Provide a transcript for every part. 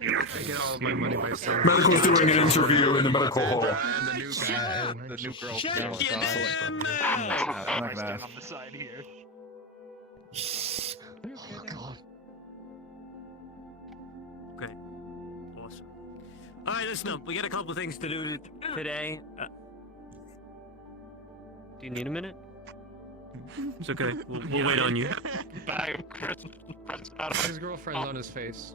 I get all of my money by selling. Medical's doing an interview in the medical hall. The new guy, the new girl. Shut your damn mouth! I'm not gonna ask. On the side here. Oh God. Okay. Awesome. All right, listen up. We got a couple things to do today. Do you need a minute? It's okay. We'll wait on you. Bag of Christmas presents out of His girlfriend's on his face.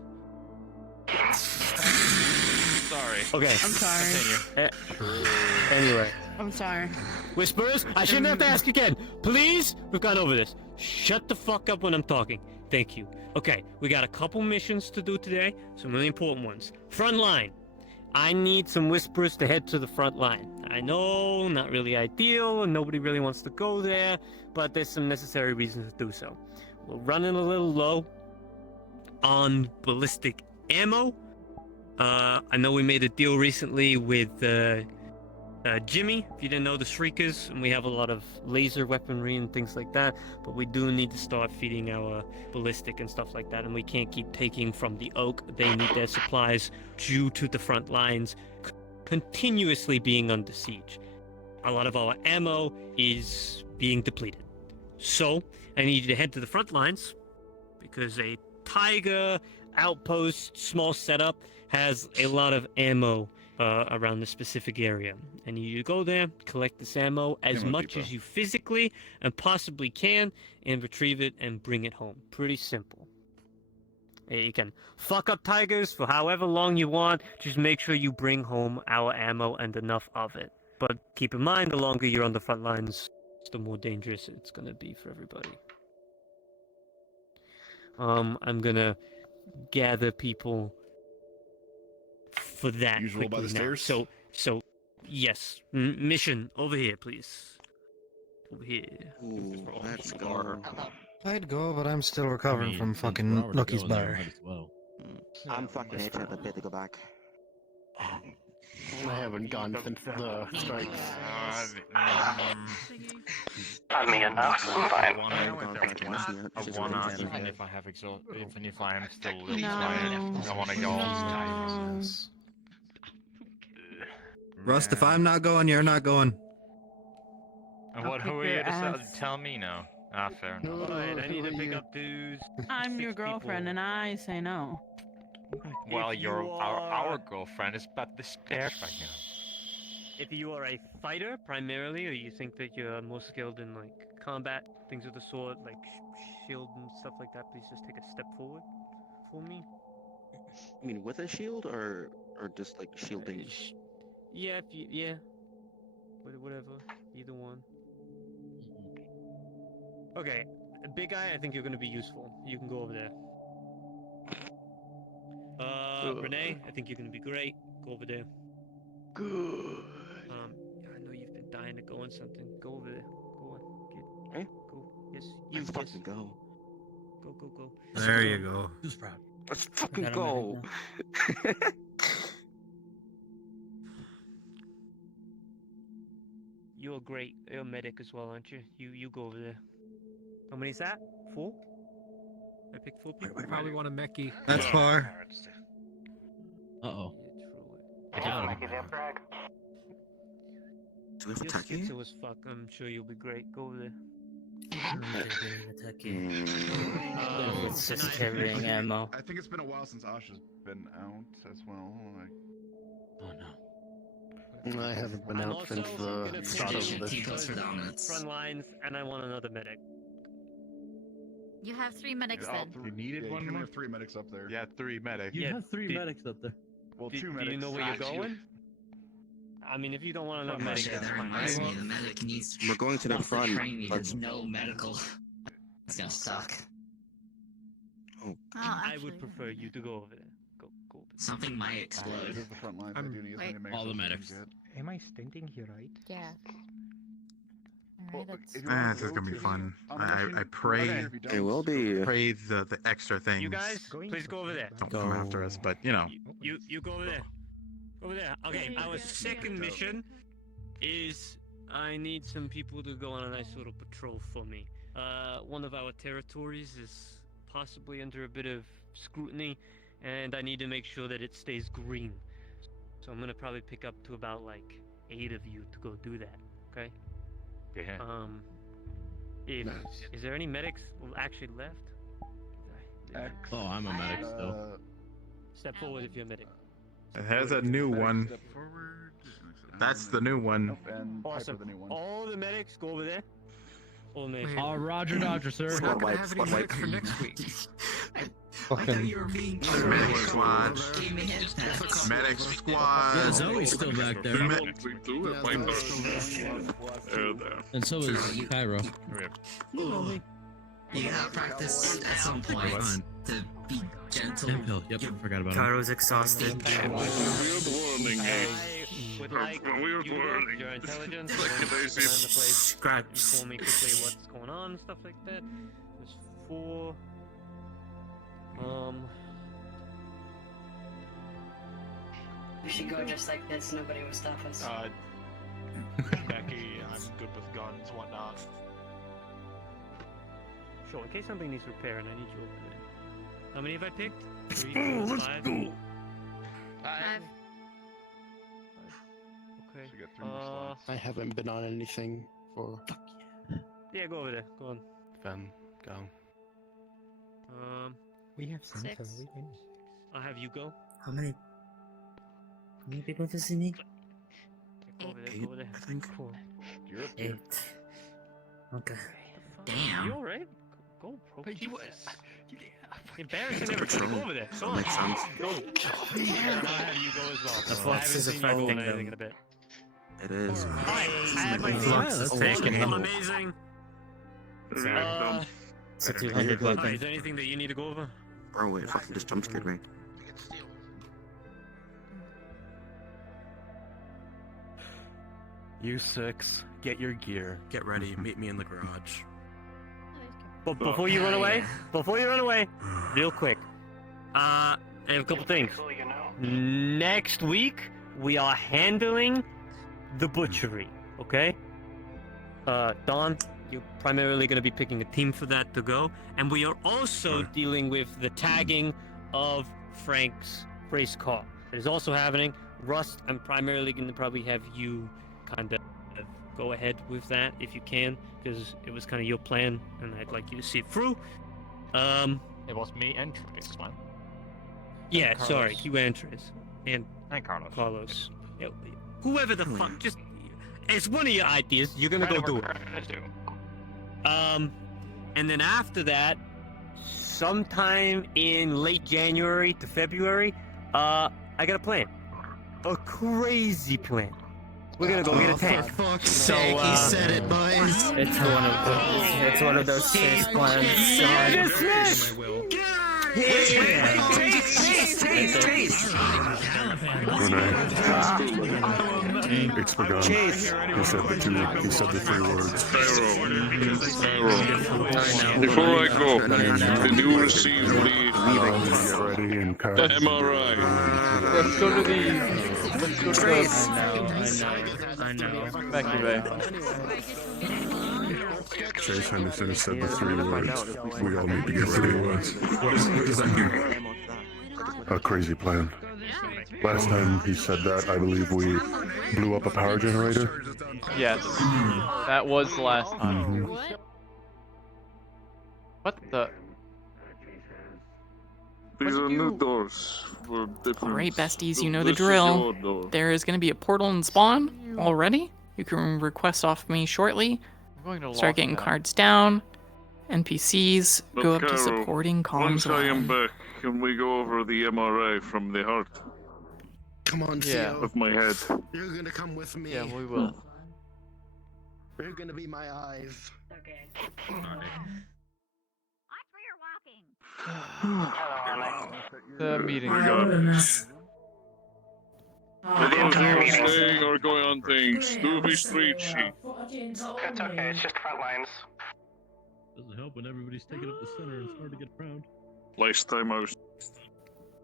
Sorry. Okay. I'm sorry. Continue. Anyway. I'm sorry. Whisperers, I shouldn't have to ask again. Please? We've gone over this. Shut the fuck up when I'm talking. Thank you. Okay, we got a couple missions to do today. Some really important ones. Front line. I need some Whisperers to head to the front line. I know, not really ideal, and nobody really wants to go there, but there's some necessary reasons to do so. We're running a little low on ballistic ammo. I know we made a deal recently with Jimmy, if you didn't know, the Shriekers, and we have a lot of laser weaponry and things like that, but we do need to start feeding our ballistic and stuff like that, and we can't keep taking from the Oak. They need their supplies due to the front lines continuously being under siege. A lot of our ammo is being depleted. So, I need you to head to the front lines, because a Tiger outpost, small setup, has a lot of ammo around the specific area. I need you to go there, collect this ammo as much as you physically and possibly can, and retrieve it and bring it home. Pretty simple. You can fuck up Tigers for however long you want, just make sure you bring home our ammo and enough of it. But keep in mind, the longer you're on the front lines, the more dangerous it's gonna be for everybody. I'm gonna gather people for that. Usual by the stairs? So, yes. Mission, over here, please. Over here. Ooh, let's go. I'd go, but I'm still recovering from fucking Lucky's bar. I'm fucking itching at the bit to go back. I haven't gone since the strike. I mean, enough. Fine. Even if I have even if I am still No. tired, I wanna go. No. Rust, if I'm not going, you're not going. And what? I'll Who are kick you your to ass. tell me now? Ah, fair enough. Alright, I need to pick up dudes. I'm your 6 girlfriend, people. and I say no. Well, If you our are- girlfriend is about the stairs right now. If you are a fighter primarily, or you think that you're more skilled in like combat, things of the sort, like shield and stuff like that, please just take a step forward for me. I mean, with a shield or just like shielding? Yeah, whatever, either one. Okay, big guy, I think you're gonna be useful. You can go over there. Renee, I think you're gonna be great. Go over there. Good. I know you've been dying to go on something. Go over there. Go on, kid. Eh? Go. Yes, Let's yes. fucking go. Go. There you go. Who's proud? Let's fucking Got a go. You're great. You're a medic as well, aren't you? You go over there. How many is that? 4? I picked 4 people. I probably want a Mechie. That's far. Uh-oh. Yeah, Do we have You're attack here? schizo as fuck. I'm sure you'll be great. Go over there. It's just carrying ammo. I think it's been a while since Asha's been out as well. Like, Oh no. I haven't been I'm out also since gonna the start of finish this. because front lines, and I want another medic. You have 3 medics then. you needed one more. Have 3 medics up there. Yeah, 3 medics. You have 3 medics up there. Well, Do 2 you medics. know where you're Actually, going? I mean, if you don't want another medic, that's fine. The medic needs. We're going to the front. Let's... no medical. It's gonna suck. Oh, I would prefer you to go over there. Go over there. Something might This explode. is the front lines. I do need Wait. to make All the sure medics. good. Am I standing here right? Yeah. Alright, If you Ah, wanna this is go gonna be to- fun. on the I mission- pray Okay, if you don't, It will be. pray the extra things You guys, please go over there. don't come after us, but you know. You go over there. Over there. Okay, our second mission is I need some people to go on a nice little patrol for me. One of our territories is possibly under a bit of scrutiny, and I need to make sure that it stays green. So I'm gonna probably pick up to about like 8 of you to go do that. Okay. Yeah. Is there any medics actually left? Oh, I'm a medic still. Step forward if you're a medic. It has a new one. Step forward. That's the new one. Nope, and Awesome. Piper the new one. All the medics go over there. All medics. Wait. Roger, Dodger, sir. We're not gonna have any medics for next week. Fucking. Medic squad. Medic squad. Zoe's still back there. And so is Cairo. You gotta practice at some point to be gentle. Yep, forgot about Cairo's exhausted. Weird warning. Would like Weird you warning. your intelligence Like and today's around the place. Scraps. Inform me quickly what's going on and stuff like that. There's 4. We should go just like this. Nobody will stop us. Becky, I'm good with guns, whatnot. Sure, in case something needs repairing, I need you over there. How many have I picked? 3, 4, 5? 5. Okay. So you got 3 more slots. I haven't been on anything for. Yeah, go over there. Go on. Fen, go. We have Santa. 6. We win. I'll have you go. How many people does he need? Go over there. 8, Go over there. I think. Cool. You're up 8. here. Okay. Damn. You alright? Go, bro. But you Jesus. Embarrassing everything. Go over there. Go on. Makes sense. Go. I'll have you go as well. The I flux haven't is seen you go affecting on anything them. in a bit. It is. Alright, I have my Flux thing. is taking him. Amazing. It's a 200 Alright, weapon. is there anything that you need to go over? Bro, wait, fucking just jump scared me. You 6, get your gear. Get ready, meet me in the garage. But before you run away, real quick, I have a couple things. Next week, we are handling the butchery, okay? Don, you're primarily going to be picking a team for that to go, and we are also dealing with the tagging of Frank's race car. That is also happening. Rust, I'm primarily going to probably have you kind of go ahead with that if you can, because it was kind of your plan, and I'd like you to see it through. It was me and Trace, man. Yeah, Carlos. sorry, you and Trez. And And Carlos. Carlos. Yeah, whoever the fuck, just... It's one of your ideas, you're gonna go do it. And then after that, sometime in late January to February, I got a plan. A crazy plan. We're gonna go get a tank. So, he said it, boys. It's one of those chase plans. Yeah, dismiss! My will. It's begun. He said the 3 words. Before I go, did you receive the Get ready and cast. MRI? Let's go to the... I know. Back to Bay. Chase Henderson has said the 3 words. We all need to get ready. What is that here? A crazy plan. Last time he said that, I believe we blew up a power generator. Yes. That was the last time. What the... These are new doors for different... Alright, besties, you know the drill. There is going to be a portal in spawn already. You can request off me shortly. Start getting cards down. NPCs, go up to supporting Once comms. I am back, can we go over the MRI from the heart Come on, Yeah. Theo. of my head? You're gonna come with me. Yeah, we will. You're gonna be my eyes. Okay. The meeting. For those who are staying or going on things, Doobie Street sheet. It's okay, it's just front lines. Doesn't help when everybody's taking up the center and it's hard to get around. Last time I was...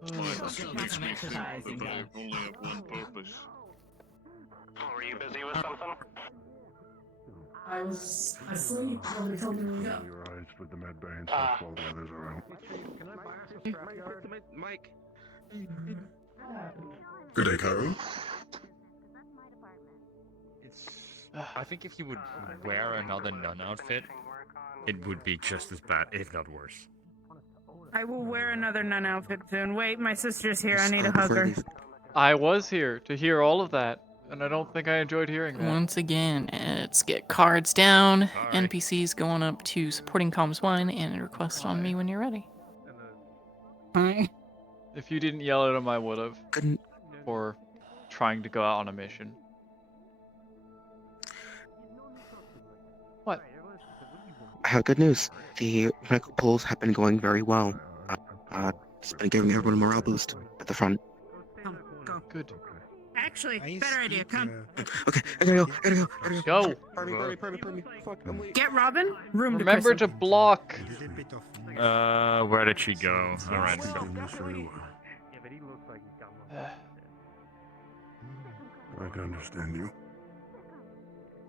That's an exercise, But I only have one purpose. Were you busy with something? I was asleep. Nobody told me to wake up. Your eyes, with the med bay and stuff while the others are out. Mike. Good day, Cairo. I think if you would wear another nun outfit, it would be just as bad, if not worse. I will wear another nun outfit soon. Wait, my sister's here. I need a hug her. I was here to hear all of that, and I don't think I enjoyed hearing that. Once again, let's get cards down. NPCs going up to supporting comms 1 and request on me when you're ready. If you didn't yell at him, I would have. For trying to go out on a mission. What? I have good news. The medical polls have been going very well. It's been giving everyone a morale boost at the front. Go. Good. Actually, better idea. Come. Okay, I gotta go. Go. Permy. Fuck, I'm late. Get Robin. Room to Remember christen. to block. Where did she go? Alright. I can understand you.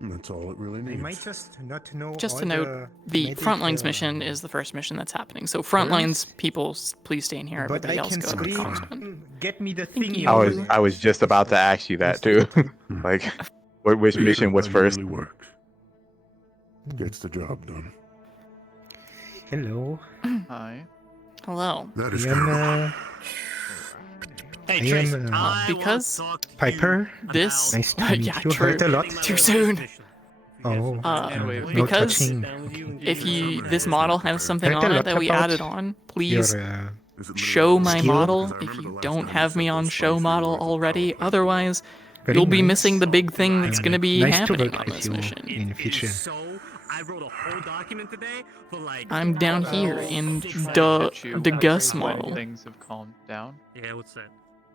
That's all it really needs. They might just not to know. Just all to note, the medic, Frontlines mission is the first mission that's happening. So Frontlines people, please stay in here. But Everybody I else can go to comms scream. 1. Get me the Thank thing. you. I was just about to ask you that too. Like, which mission was first? Really works. Gets the job done. Hello. Hi. Hello. That is I am, Hey, I Trace, am, Because Piper. this... Nice to meet yeah, you. true. Hurt a lot. Too soon. Oh. Anyway, no because touching. if you this model has something Heard a on it lot that we about added on, please Your, show my skill? model if you don't have me on show model already. Otherwise, Very you'll be nice. missing the big thing that's going to be Nice to happening work on with this you mission. in the future. I wrote a whole document today for like. I'm down here in Get the Gus when model. Things have calmed down, Yeah, what's that?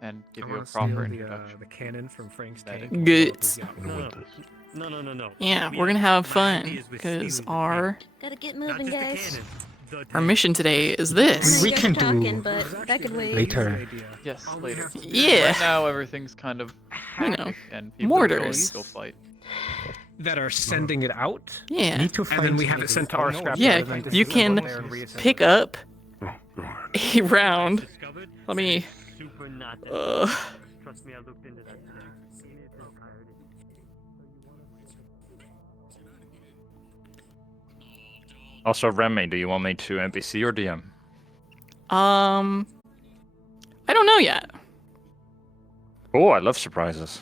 and give I you a wanna proper steal introduction. the cannon from Frank's tank. Good. No. Yeah, we're gonna have fun because our Gotta get moving, guys. mission today is this. We can do talking, but that could wait. later. Yes, later. Yeah. Right now, everything's kind of You know, hectic, and people are going mortars. to go fight. That are sending it out, Yeah. Need to and find then we have it sent to our scrap. Yeah, rather than you just can go there and reassemble. pick up Oh, God. a round. Let me. Super not that. Trust me, I looked into that today. Also, Remy, do you want me to NPC or DM? I don't know yet. Oh, I love surprises.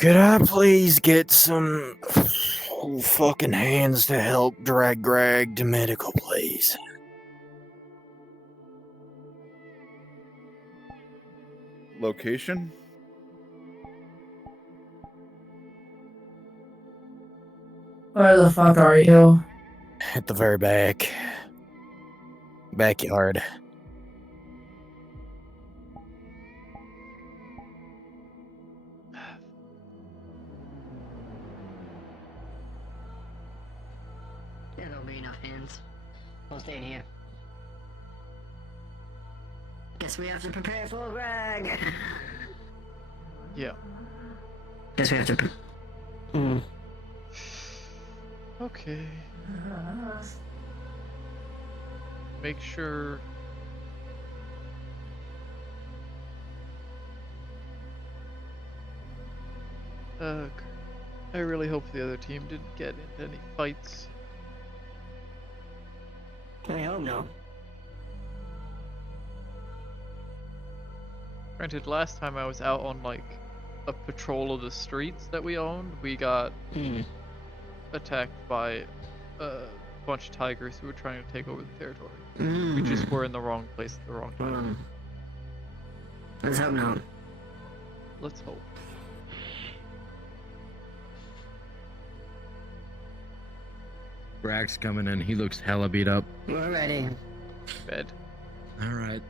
Could I please get some fucking hands to help drag Greg to medical, please? Location? Where the fuck are you? At the very back. Backyard. There'll be enough hands. We'll stay in here. Guess we have to prepare for Greg. Yeah. Guess we have to. Okay. Make sure. I really hope the other team didn't get into any fights. I hope no. Granted, last time I was out on like a patrol of the streets that we owned, we got attacked by a bunch of tigers who were trying to take over the territory. We just were in the wrong place at the wrong time. Let's hope not. Let's hope. Brack's coming in. He looks hella beat up. We're ready. Bed. All right.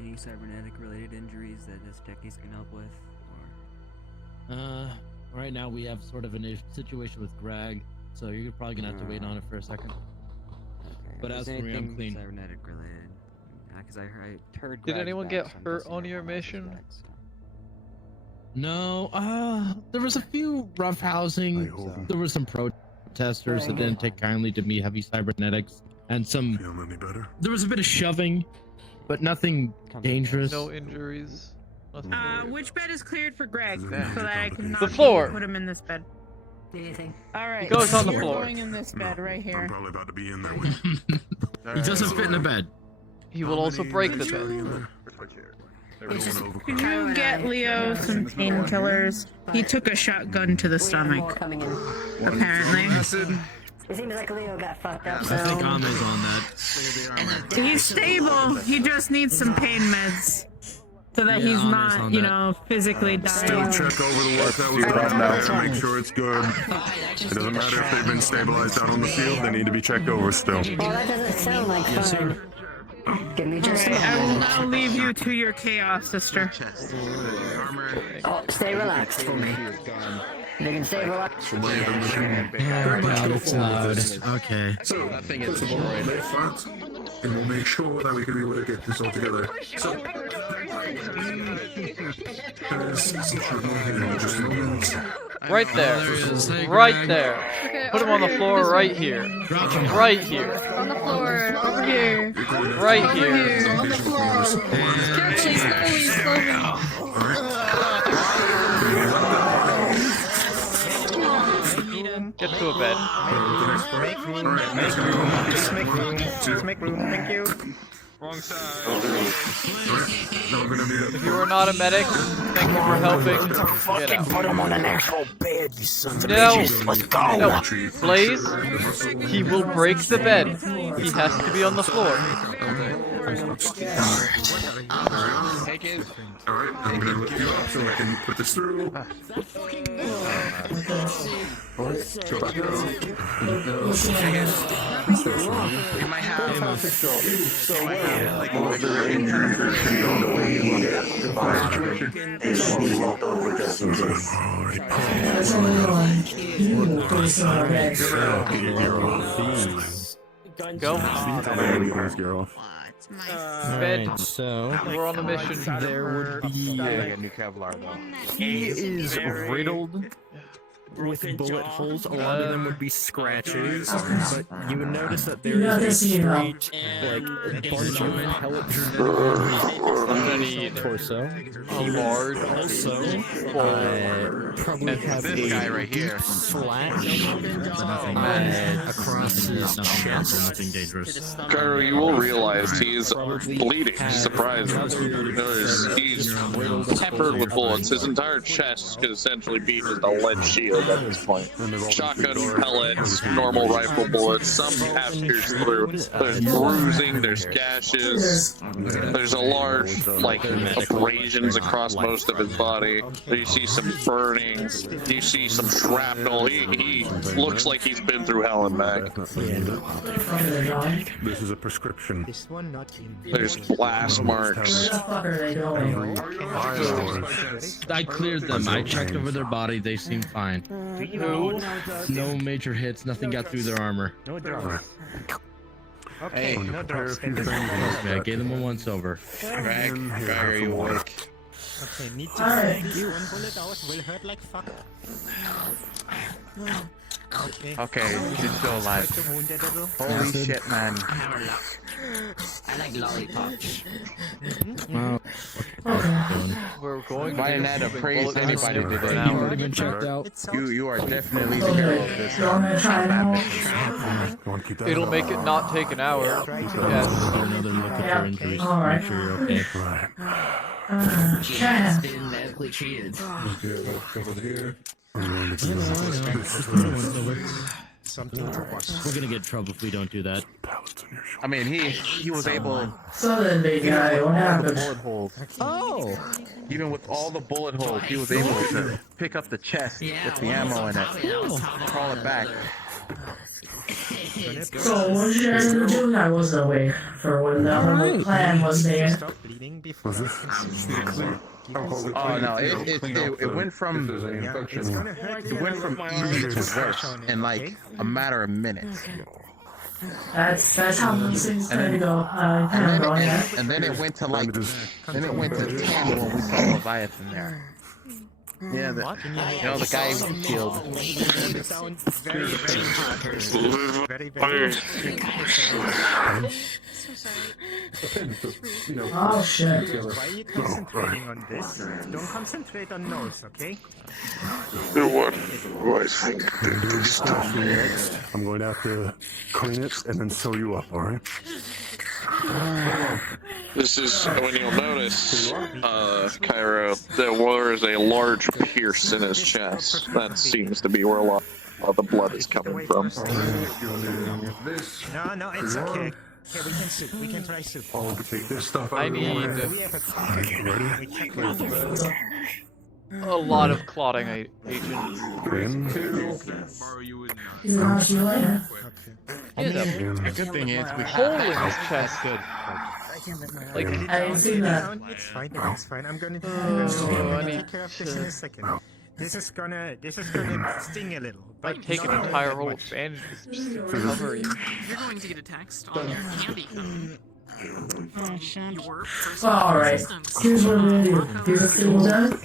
Any cybernetic related injuries that his techies can help with? Right now we have sort of a situation with Greg, so you're probably gonna have to wait on it for a second. Okay. But as for me, I'm clean. Cybernetic related? Because I heard. Did anyone get hurt on your mission? No, there was a few rough housing. There were some protesters that didn't take kindly to me heavy cybernetics, and some. Feeling any better? There was a bit of shoving, but nothing dangerous. No injuries. Nothing Which bed is cleared for Greg, so that I can The floor. put him in this bed? Anything. All right. He goes on the you're floor. Going in this bed right here. I'm probably about to be in there. He doesn't fit in a bed. He will also break the bed. Can you get Leo some painkillers? He took a shotgun to the stomach. Apparently. It seems like Leo got fucked up. I think Ame's on that. He's stable. He just needs some pain meds. So that Yeah, he's Ame's not, on you that. know, physically Still dying. check over the work that was done there, make sure it's good. It doesn't matter if they've been stabilized out on the field, they need to be checked over still. Well, that doesn't sound like fun. Give me just a Alright, I will moment. now leave you to your chaos, sister. Oh, stay relaxed for me. They can stay relaxed. Oh god, it's loud. Okay. So, first of all, they front, and we'll make sure that we can be able to get this all together. So, Right there. Right there. Put him on the floor right here. Right here. On the floor. Over here. Right here. On the floor. Slowly, slowly. Get to a bed. Make room. Make room. Just make room. Just make room. Thank you. Wrong side. If you are not a medic, thank you for helping. Get out. Put him on an actual bed, you sons of No. bitches. Let's go. No. Blaze, he will break the bed. He has to be on the floor. Take it. Alright, I'm gonna lift you up so I can put this through. Go back down. We might have Go. Bed. Alright, so We're on the mission. there would be. Yeah, new Kevlar though. He is riddled with bullet holes. A lot of them would be scratches, but you would notice that there is a straight, like, bunch of pellet underneath torso. a large also probably have this guy right here. Flash across his chest. Nothing dangerous. Cairo, you will realize he's bleeding. Surprised. He's peppered with bullets. His entire chest could essentially be just a lead shield at this point. Shotgun pellets, normal rifle bullets, some have pierced through. There's bruising, there's gashes, there's a large, like, abrasions across most of his body. You see some burning, you see some shrapnel. He looks like he's been through hell and back. This is a prescription. There's blast marks. I cleared them. I checked over their body. They seemed fine. No major hits. Nothing got through their armor. No drugs. Okay, Hey, no drugs. I gave them a once over. Greg, are you awake? Okay, need to send you one bullet out. Will hurt like fuck. Okay, he's still alive. Holy shit, man. I like lollipops. We're going Why to didn't that praise bullet anybody for today? an hour. You are definitely the hero of this. It'll make it not take an hour. Yes. Another look at your injuries. Make sure you're okay. She has been medically treated. Something to watch. We're gonna get in trouble if we don't do that. I mean, he was able. So then, big guy, what happened? Bullet holes. Oh! Even with all the bullet holes, he was able to pick up the chest with the ammo in it, crawl it back. So what did you guys do? I wasn't awake for when the whole plan was there. Was this? Oh no! It went from easy to worse in like a matter of minutes. That's how those things tend to go. And then it went to 10 when we saw Leviathan there. Yeah, the guy who killed. Oh shit. Why are you concentrating on this? Don't concentrate on nose, okay? What do I think? Next, I'm going to have to clean it and then sew you up, alright? This is when you'll notice, Cairo, there was a large pierce in his chest. That seems to be where a lot of the blood is coming from. No, it's okay. Okay, we can try soup. I'll take this stuff out. I need a a lot of clotting agent. He's gonna see you later. The good thing is we Hole in his chest. Like, I didn't see that. It's fine. I'm gonna I take care of this in a second. This is gonna sting a little. Might take an entire roll of bandages just to cover you. You're going to get a text on your handy phone. Alright, here's what we're gonna do. Here's a single done.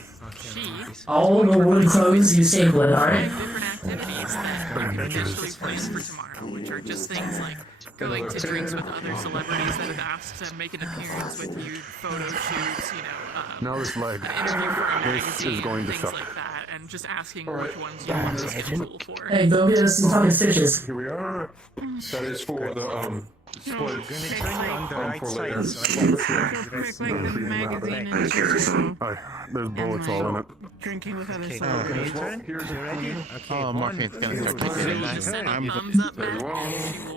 All the wooden clothes you save with, alright? Different activities that are potentially planned for tomorrow, which are just things like going to drinks with other celebrities that have asked to make an appearance with you, photo shoots, Now this leg. interview for a This magazine, is going to things suck. like that, and just asking which ones you want to schedule for. Hey, go get us some fucking fishes. Here we are. That is for the I'm gonna turn you on the right side so there's bullets all in it. Drinking with other Okay, celebrities. Oh, morphine's gonna start kicking in.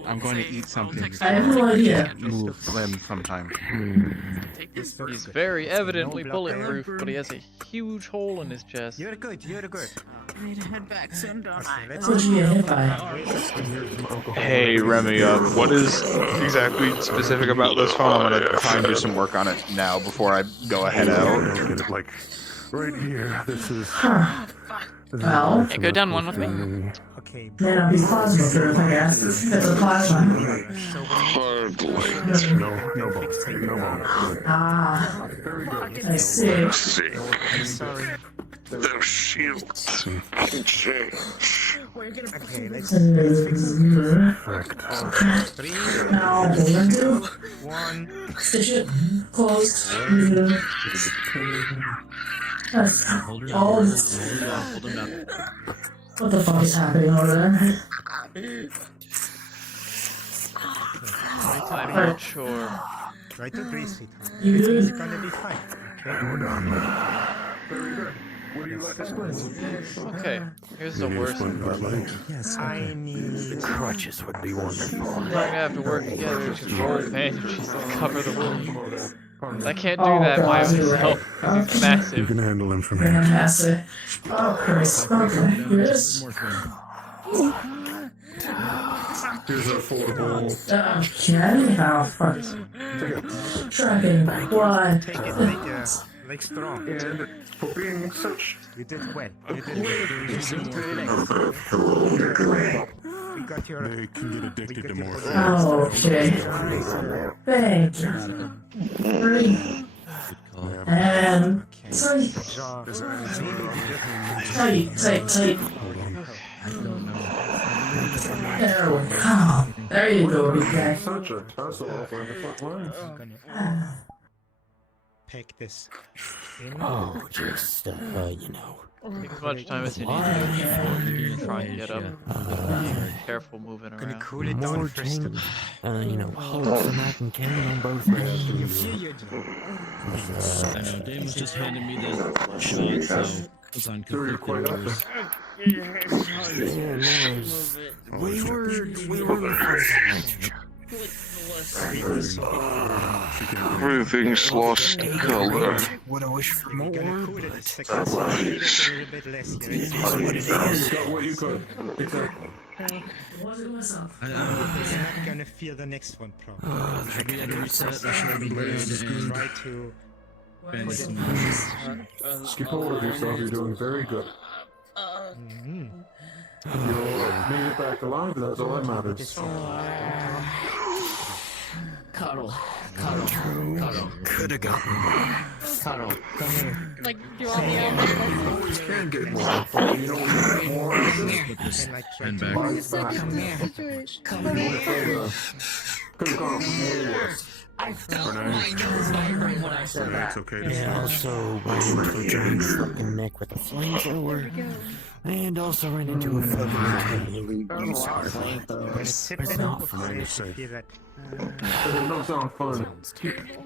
I'm going to eat something. I have no idea. Move Slim sometime. He's very evidently bulletproof, but he has a huge hole in his chest. You're good. I need to head back soon, don't I? That's what you get hit by. Hey Remy, what is exactly specific about this phone? I'm gonna try and do some work on it now before I go ahead out. Get it like right here. This is. Well, Yeah, go down one with me. Okay. then I'll be plasma proof, I guess. It's a plasma. No bones. No bones. Ah, I see. I'm sorry. Those shields can change. Okay, let's fix it. Three, Now, two, one. stitch it, closed, that's all. What the fuck is happening over there? I'm not sure. Try to breathe, sweetheart. You Everything's did? gonna be fine. Okay? Hold on. Okay, here's the worst part. Yes, I need Crutches would be wonderful. We're gonna have to work together to roll bandages to cover the wounds. I can't do Oh, that by God, you're myself right. because he's Okay. You massive. can handle him from here. Fantastic. Oh, Christ. Okay, yes. Here's a affordable. Okay, how fuck. Tracking. Why? take it like strong. And for being such. You did well. You did well. You just need to relax. We got your. They can get addicted to morphine. Okay. Thank you. Three. And tight. Tight. There we go. There you go, big guy. Such a tussle over the front line. Pick this. Oh, just, you know. Take as much time as you need to before you try and get up. Careful moving around. Gonna cool it down first. You know, hold some I can carry on both ways. Dame was just handing me the shot, so it's on conflicting orders. We were on the first. Everything's lost color. Would I wish for more? Cool it a second. A little bit less here. You got what you could. Exactly. You're not gonna feel the next one, probably. Maybe I can reset the shoulder blade and Try to bend some Skip over yourself. You're doing very good. You made it back alive. That's all that matters. Cuddle. Could have gotten more. Cuddle. Come here. Like, do you want me on my Always can get more. But you don't need more. and back. Come here. Come here. Could have gone way worse. I felt my nose vibrate when I said that. It's okay to And stop. also ran into a giant fucking neck with a flamethrower. And also ran into a fucking It's not fun. But it don't sound fun.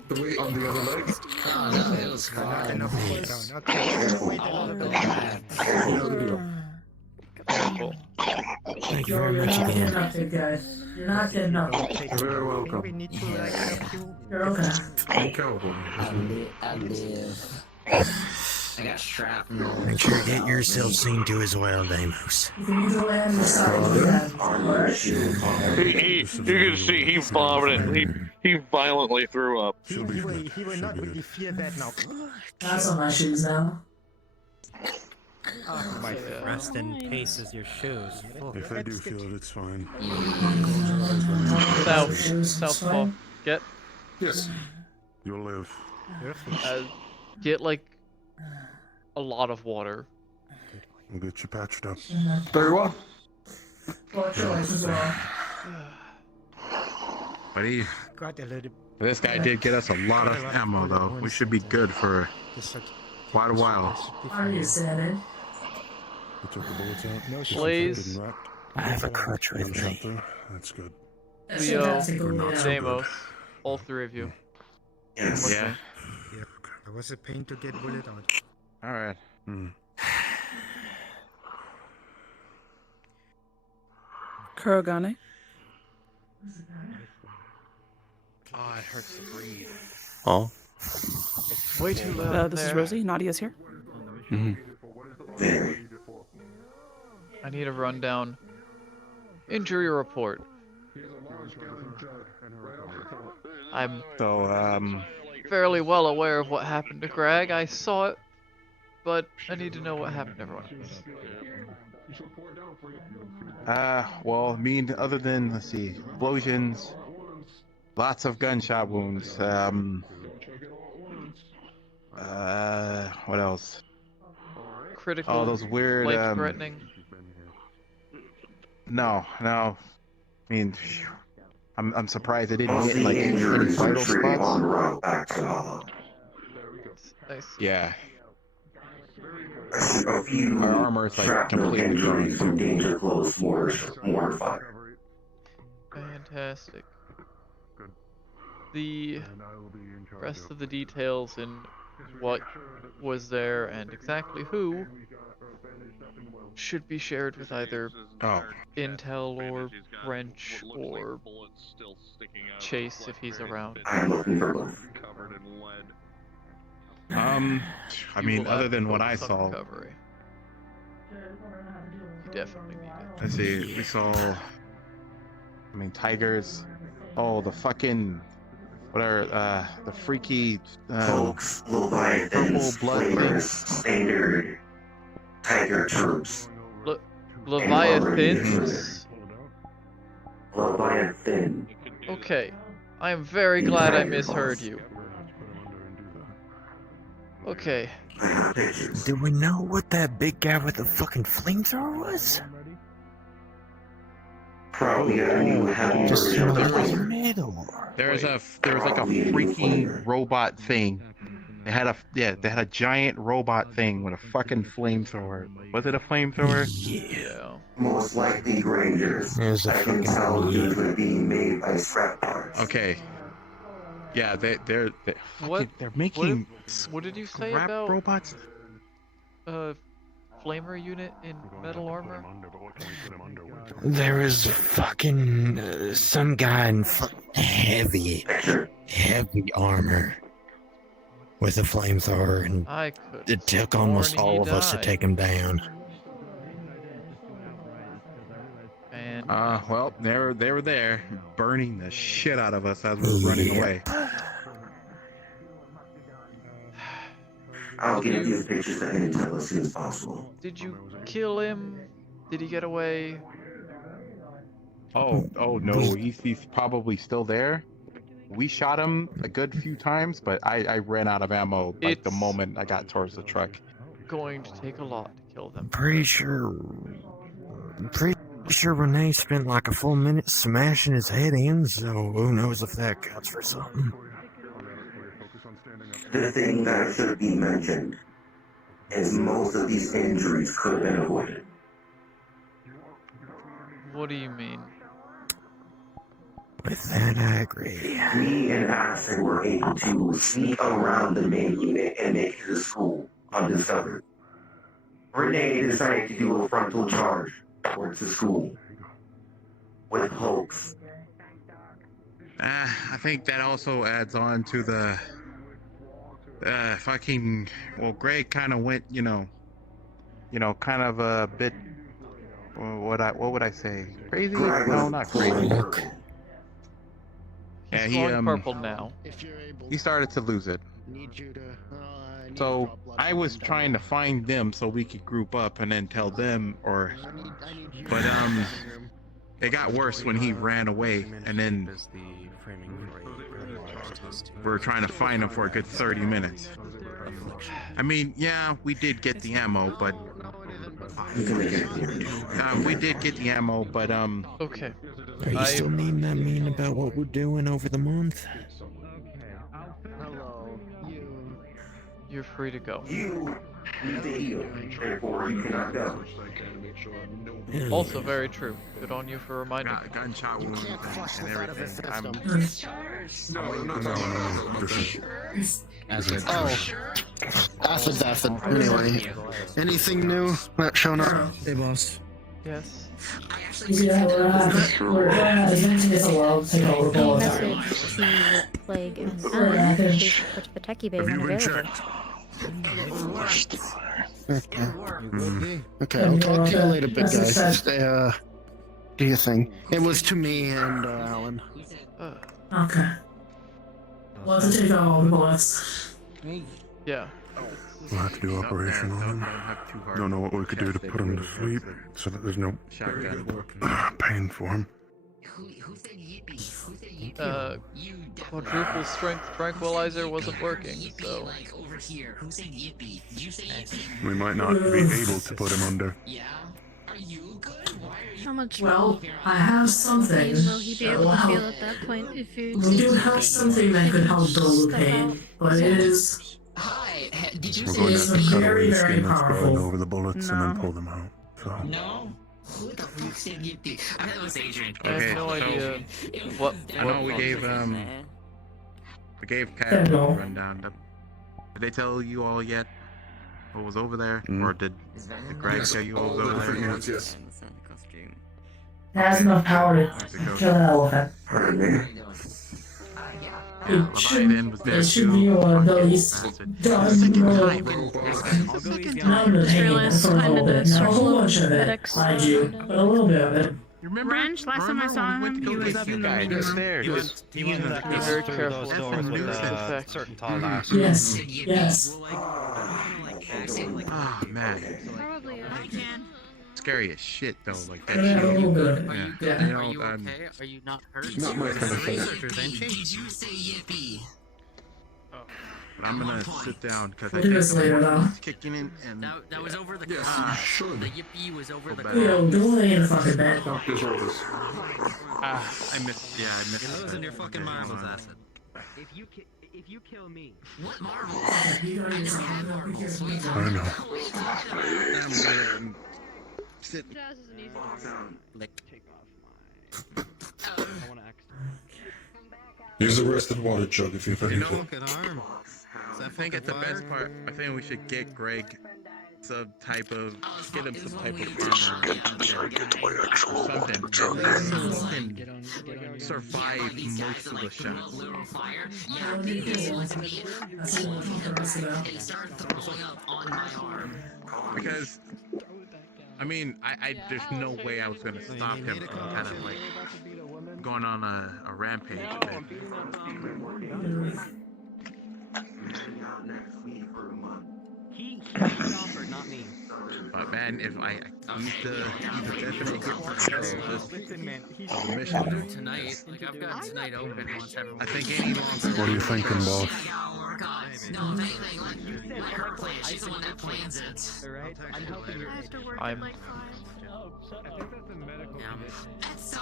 The weight on the other leg. Oh, no, it was not fun. enough weight down. Okay, wait a little bit. You know the deal. Careful. Thank you very much again. Nothing, guys. You're not getting nothing. You're very welcome. We need to like help you. You're okay. I'm cowboy. I live. I got shrapnel. Make sure you get yourself seen to as well, Damos. You can use the land beside You can see he vomited. He violently threw up. He will not really feel that now. That's on my shoes now. My rest and paces your shoes. If I do feel it, it's fine. Southpaw. Get. Yes. You'll live. Get like a lot of water. We'll get you patched up. Very well. Watch your life as well. Buddy, Got a little. this guy did get us a lot of ammo, though. We should be good for quite a while. Are you excited? You took the bullets out? No, Blaze. I have a crutch with me. That's good. Leo, Damos, all three of you. Yes. Yeah. It was a pain to get bullet out. All right. Kurogane. Oh, it hurts to breathe. Oh. It's way too loud. This is Rosie. Nadia's here. I need a rundown. Injury report. I'm fairly well aware of what happened to Greg. I saw it, but I need to know what happened to everyone else. Well, I mean, other than, let's see, explosions, lots of gunshot wounds, what else? critical? Oh, those weird. Life-threatening. No. I mean, phew, I'm surprised they didn't hit like any vital spots. Yeah. Our armor is like completely gone. Fantastic. The rest of the details and what was there and exactly who should be shared with either Intel or Wrench or Chase if he's around. I mean, other than what I saw. Recovery. You definitely need it. Let's see, we saw. I mean, tigers. Oh, the fucking. What are the freaky Folks, purple blood things? standard tiger troops. Leviathans? Leviathan. Okay, I am very glad I misheard you. Okay. Do we know what that big guy with the fucking flamethrower was? Probably just in the middle. There was like a freaking robot thing. They had a giant robot thing with a fucking flamethrower. Was it a flamethrower? Yeah. Most likely Rangers. I can tell these were being made by scrap parts. Okay. Yeah, they're making what did you say scrap about robots? Flamer unit in metal armor? There was fucking some guy in heavy armor with a flamethrower, and it took almost all of us to take him down. Well, they were there, burning the shit out of us as we were running away. I'll get these pictures to Intel as soon as possible. Did you kill him? Did he get away? Oh no, he's probably still there. We shot him a good few times, but I ran out of ammo like the moment I got towards the truck. Going to take a lot to kill them. Pretty sure Renee spent like a full minute smashing his head in, so who knows if that counts for something. The thing that should be mentioned is most of these injuries could have been avoided. What do you mean? With that, I agree. Me and Acid were able to sneak around the main unit and make it to school undiscovered. Renee decided to do a frontal charge towards the school with hoax. I think that also adds on to the fucking. Well, Greg kind of went, kind of a bit. What would I say? Crazy? No, not crazy. Yeah, He's going purple now. He started to lose it. So I was trying to find them so we could group up and then tell them, but it got worse when he ran away, and then we were trying to find him for a good 30 minutes. I mean, yeah, we did get the ammo, but okay. Are you still needing that mean about what we're doing over the month? You're free to go. Also very true. Good on you for reminding me. Gunshot wound and everything. Acid. Anyway, anything new not shown up? Hey, boss. Yes. Yeah, we're eventually it's allowed to take over all the time. Message to Plague and which the techie bay Have you been unavailable. checked? Okay, I'll talk to you later, big guys. Do your thing. It was to me and Alan. Okay. Well, to take all the bullets. Yeah. We'll have to do operation on him. Don't know what we could do to put him to sleep so that there's no pain for him. Quadruple strength tranquilizer wasn't working, so. We might not be able to put him under. How much Well, I have something pain will he be that able will to feel help. at that point if you We do have something that could help dull the pain, but it is. We're going to have to cut away the skin that's growing powerful. over the bullets and then pull them out. So. No? Who the fuck said yippee? I thought it was Adrian. I have no idea what. I know we gave Kat a rundown. Did they tell you all yet what was over there, or did Greg tell you what was over there? Yes. It has enough power to kill an elephant. It should be the least done not the pain for a little bit, not a whole bunch of it, mind you, but a little bit of it. Wrench, last time I saw him, he was up in the He was Be very careful those doors with certain tall lashes. Yes, yes. Oh man. Probably I can. Scary as shit though, like that Yeah, a shit. little bit. Yeah. You know, Okay, are you not hurt? Not my kind of thing. Did you say yippee? But I'm gonna sit down because I We'll do this later, though. it's kicking in and That was over the Yes, car. you should. The yippee was over the Go car. Yo, don't lay in the fucking bed. Here's all this. I missed Those in your fucking marbles acid. If you kill me, What marbles? I know. I'm gonna sit. Jazz is an easy take off my. I want to act. Use the rested water jug if you You know, Fucking arm. I think it's the best part. I think we should get Greg some type of get him some type of armor or something. He can survive most of the shots. Because I mean, I there's no way I was gonna stop him from kind of like going on a rampage. He offered, not me. But man, if he's the definite Listen, man, he's of the mission. Tonight, like I've got tonight open once everyone. I think any longer. What are you thinking, boss? No, let her plan. She's the one that plans it. Alright, I'm helping you. I have to work I'm- at like 5.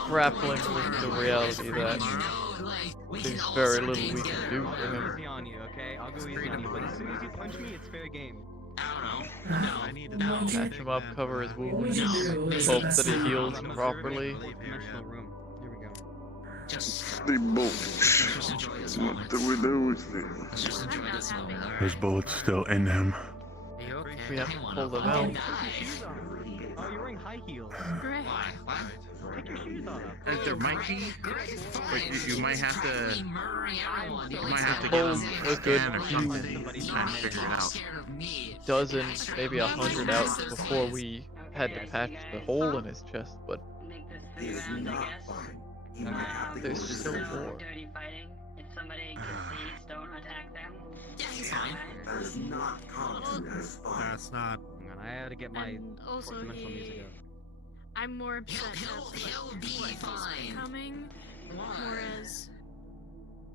grappling with the reality that there's very little we can do for him. Easy on you, okay? I'll go easy on you, but as soon as you punch me, it's fair game. Patch him up, cover his wounds, hope that he heals properly. Dimensional room. Here we go. The bullets. What do we do with them? There's bullets still in him. We have to pull them out. Oh, you're wearing high heels. Great. Take your shoes off. There might be, but you might have to Pull get a good scan or something to try and figure it out. dozen, maybe 100 out before we had to patch the hole in his chest, but there's still more. That's not. I had to get my And also, dimensional music up. I'm more upset at what's coming, whereas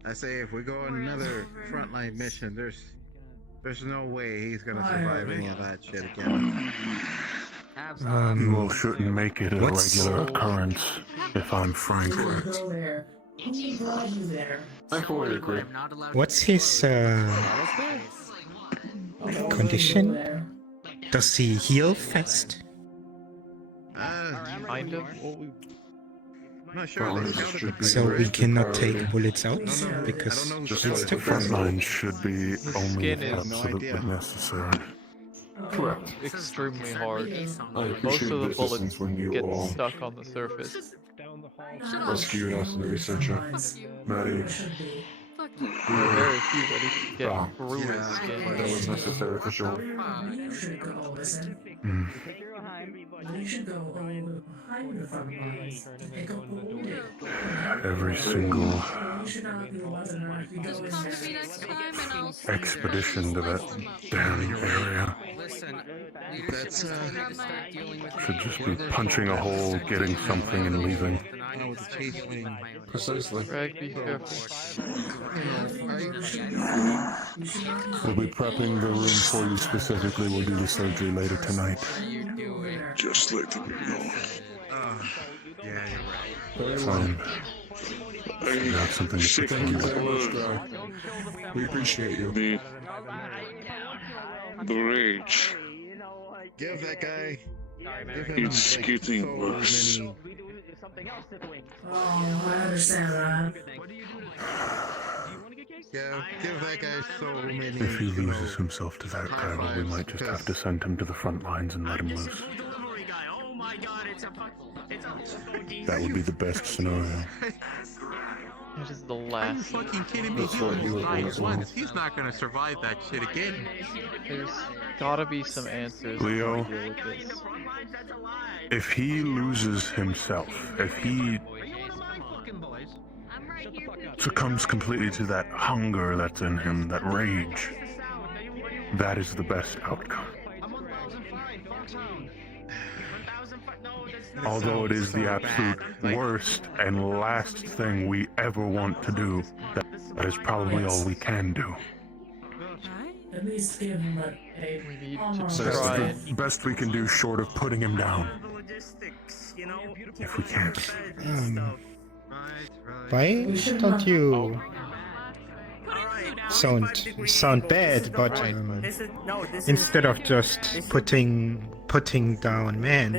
I say if we go on another frontline mission, there's no way he's gonna survive any of that shit again. Well, shouldn't make it a regular occurrence, if I'm frank. Go there. I fully agree. What's his condition? Does he heal fast? Kind of. I'm not sure. So we cannot take bullets out because Just it's like too the fast. front line should be only skin is absolutely necessary. Correct. Extremely hard. I Most appreciate of the the bullets assistance when you get all stuck on the surface. rescued us and the researcher. Maddie, Very few that he can get through his skin. that was necessary for sure. You should go listen. Mm. You should go behind the front lines to pick up what we did. Every single You should not be the ones that are you go in come to me next time and I'll expedition to that damn area Listen, That's should just be punching a hole, getting something, and leaving. Not with the chase winning. Precisely. Greg, be careful. We'll be prepping the room for you specifically. We'll do the surgery later tonight. Just let them know. Yeah, you're right. Fine. You have something to put you under. We appreciate you. The rage. Give that guy. Give him It's like, getting so worse. many. Oh, I understand that. Yeah, give that guy so many. If he loses himself to that Cairo, we might just have to send him to the front lines and let him loose. That would be the best scenario. That is the last. Are you fucking kidding me? He was fired once. He's not gonna survive that shit again. There's gotta be some answers. Leo, to deal with this. if he loses himself, if he succumbs completely to that hunger that's in him, that rage, that is the best outcome. Although it is the absolute worst and last thing we ever want to do, that is probably all we can do. At least give him We need almost to try. Best we can do short of putting him down. If we can. Why don't you sound bad, but instead of just putting down man,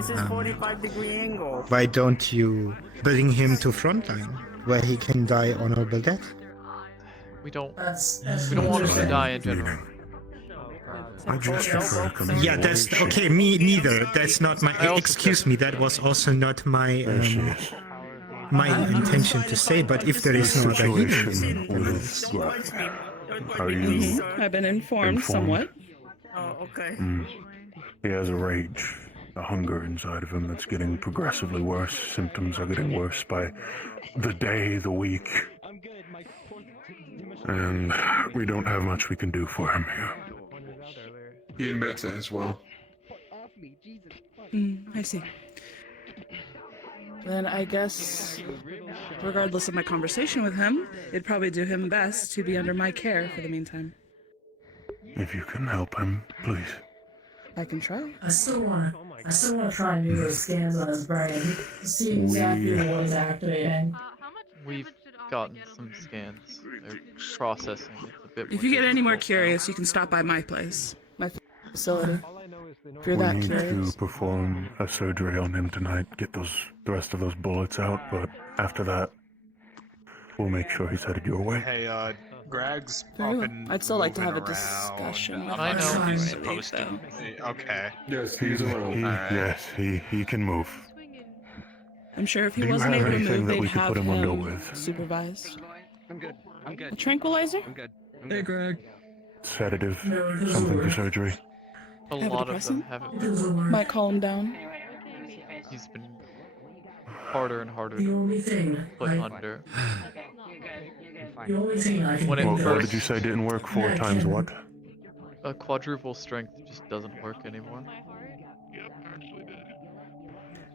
why don't you bring him to frontline where he can die honorable death? We don't want him to die in general. I just prefer to come Yeah, that's okay. Me neither. That's not my. Excuse me. That was also not my my intention to say. But if there is no other situation with Gruff, are you I've been informed somewhat. Oh, okay. He has a rage, a hunger inside of him that's getting progressively worse. Symptoms are getting worse by the day, the week. And we don't have much we can do for him here. He admits it as well. I see. Then I guess, regardless of my conversation with him, it'd probably do him best to be under my care for the meantime. If you can help him, please. I can try. I still want to try and do those scans on his brain to see exactly what is activating. We've gotten some scans. They're processing. It's a bit If you get any more curious, you can stop by my place, my facility. If you're We that need curious. to perform a surgery on him tonight, get the rest of those bullets out, but after that, we'll make sure he's headed your way. Hey, Greg's Very well. often I'd still like to have a moving discussion around. with I him. know. He's supposed to. Okay. Yes, he's around. Yes, he can move. I'm sure if he Do you wasn't have able to anything move, that they'd we could have put him under him with? supervised. I'm good. A tranquilizer? Hey, Greg. Sedative, something for surgery. A Have a lot of them depressant? haven't. Might calm him down. He's been harder and harder The only to thing, put under. the only thing I can When it What first, did you say didn't work? 4 times what? a quadruple strength just doesn't work anymore.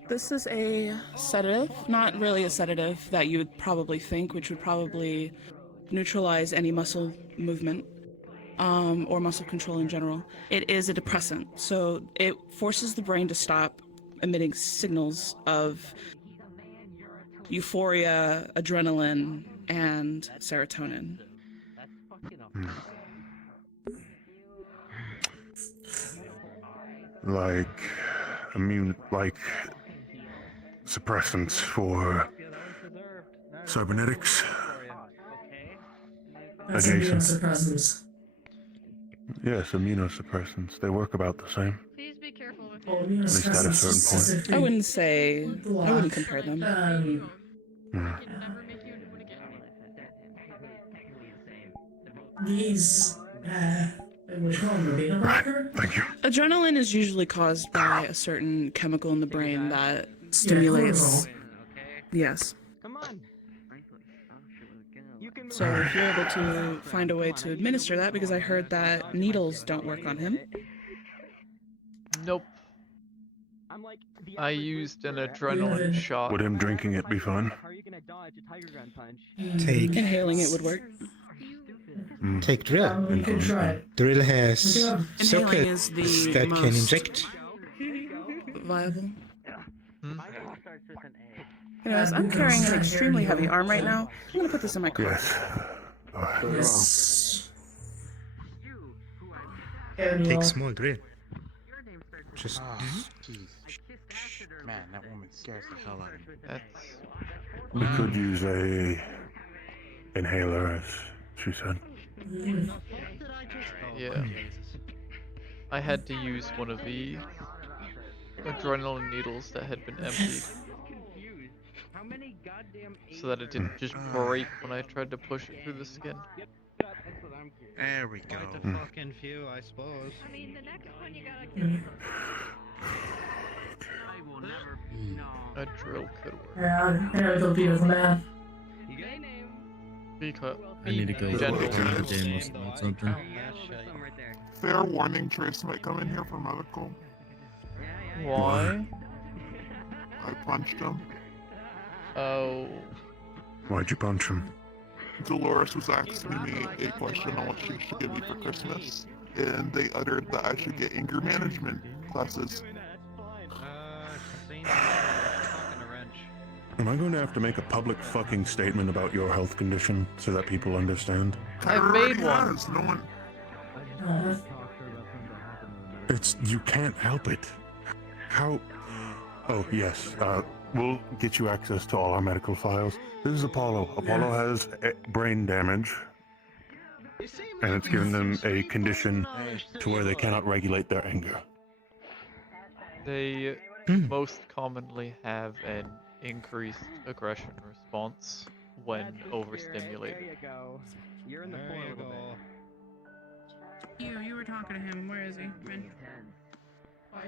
This is a sedative, not really a sedative that you would probably think, which would probably neutralize any muscle movement or muscle control in general. It is a depressant, so it forces the brain to stop emitting signals of euphoria, adrenaline, and serotonin. Like suppressants for cybernetics. That's Adjacent. immunosuppressants. Yes, immunosuppressants. They work about the same. Please be careful with Well, At least at a certain point. specifically I wouldn't say, I block, wouldn't compare them. These, which one would be the blocker? Thank you. Adrenaline is usually caused by a certain chemical in the brain that stimulates. Yes. So if you're able to find a way to administer that, because I heard that needles don't work on him. Nope. I used an adrenaline shot. Would him drinking it be fun? Take Inhaling it would work. Take drill. We could try it. Drill has Inhaling is the sockets that can most inject. viable. Anyways, I'm carrying an extremely heavy arm right now. I'm gonna put this in my car. Yes. Take small drill. Just. Man, that woman scares the hell out of me. We could use a inhaler, as she said. Yeah. I had to use one of the adrenaline needles that had been emptied. So that it didn't just break when I tried to push it through the skin. There we go. Quite a fucking few, I suppose. I mean, the next one you gotta kill. A drill could work. Yeah, I gotta go be with man. I need to go gentle. to the game or something. Fair warning, Trace might come in here for medical. Why? I punched him. Oh. Why'd you punch him? Dolores was asking me a question on what she should give me for Christmas, and they uttered that I should get anger management classes. Am I going to have to make a public fucking statement about your health condition so that people understand? I made one. No one. You can't help it. How? Oh, yes. We'll get you access to all our medical files. This is Apollo. Apollo has brain damage, and it's given them a condition to where they cannot regulate their anger. They most commonly have an increased aggression response when overstimulated. There you go. You're in the floor a little bit. You were talking to him. Where is he?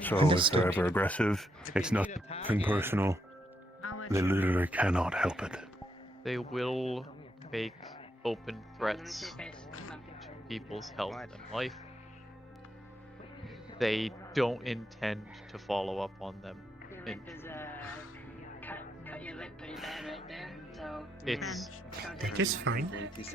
So if they're ever aggressive, it's nothing personal. They literally cannot help it. They will make open threats to people's health and life. They don't intend to follow up on them. It's That is fine. Yes,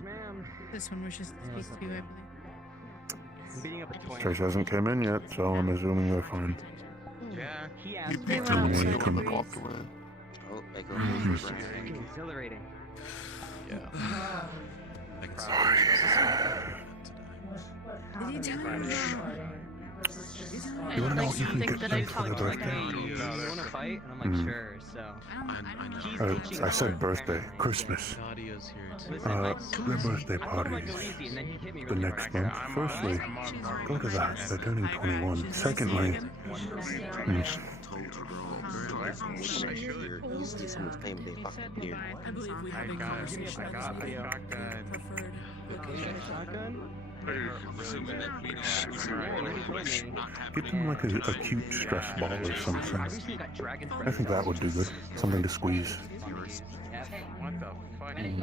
ma'am. This one wishes to speak to you, I believe. Beating up a twin. Trace hasn't come in yet, so I'm assuming they're fine. Yeah. He He asked picked me. him and he couldn't walk away. Exhilarating. yeah. Did you tell him? You wanna know what you can get that I them for their talked like birthday? You want to fight? And I'm like, sure. So. I said birthday, Christmas. Their birthday parties the next month. Firstly, go to that. They're turning 21. Secondly, get them like a cute stress ball or something. I think that would do good. Something to squeeze.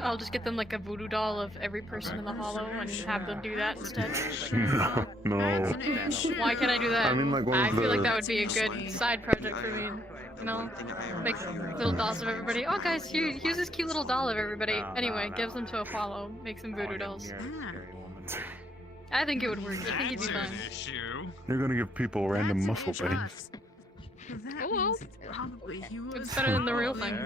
I'll just get them like a voodoo doll of every person in the hollow and have them do that instead. No. Why can't I do that? I mean, like, I feel like that would be a good side project for me. You know, make little dolls of everybody. Oh, guys, use this cute little doll of everybody. Anyway, gives them to Apollo, makes them voodoo dolls. I think it would work. I think it'd be fun. You're gonna give people random muscle pains. Oh, well. It's better than the real thing.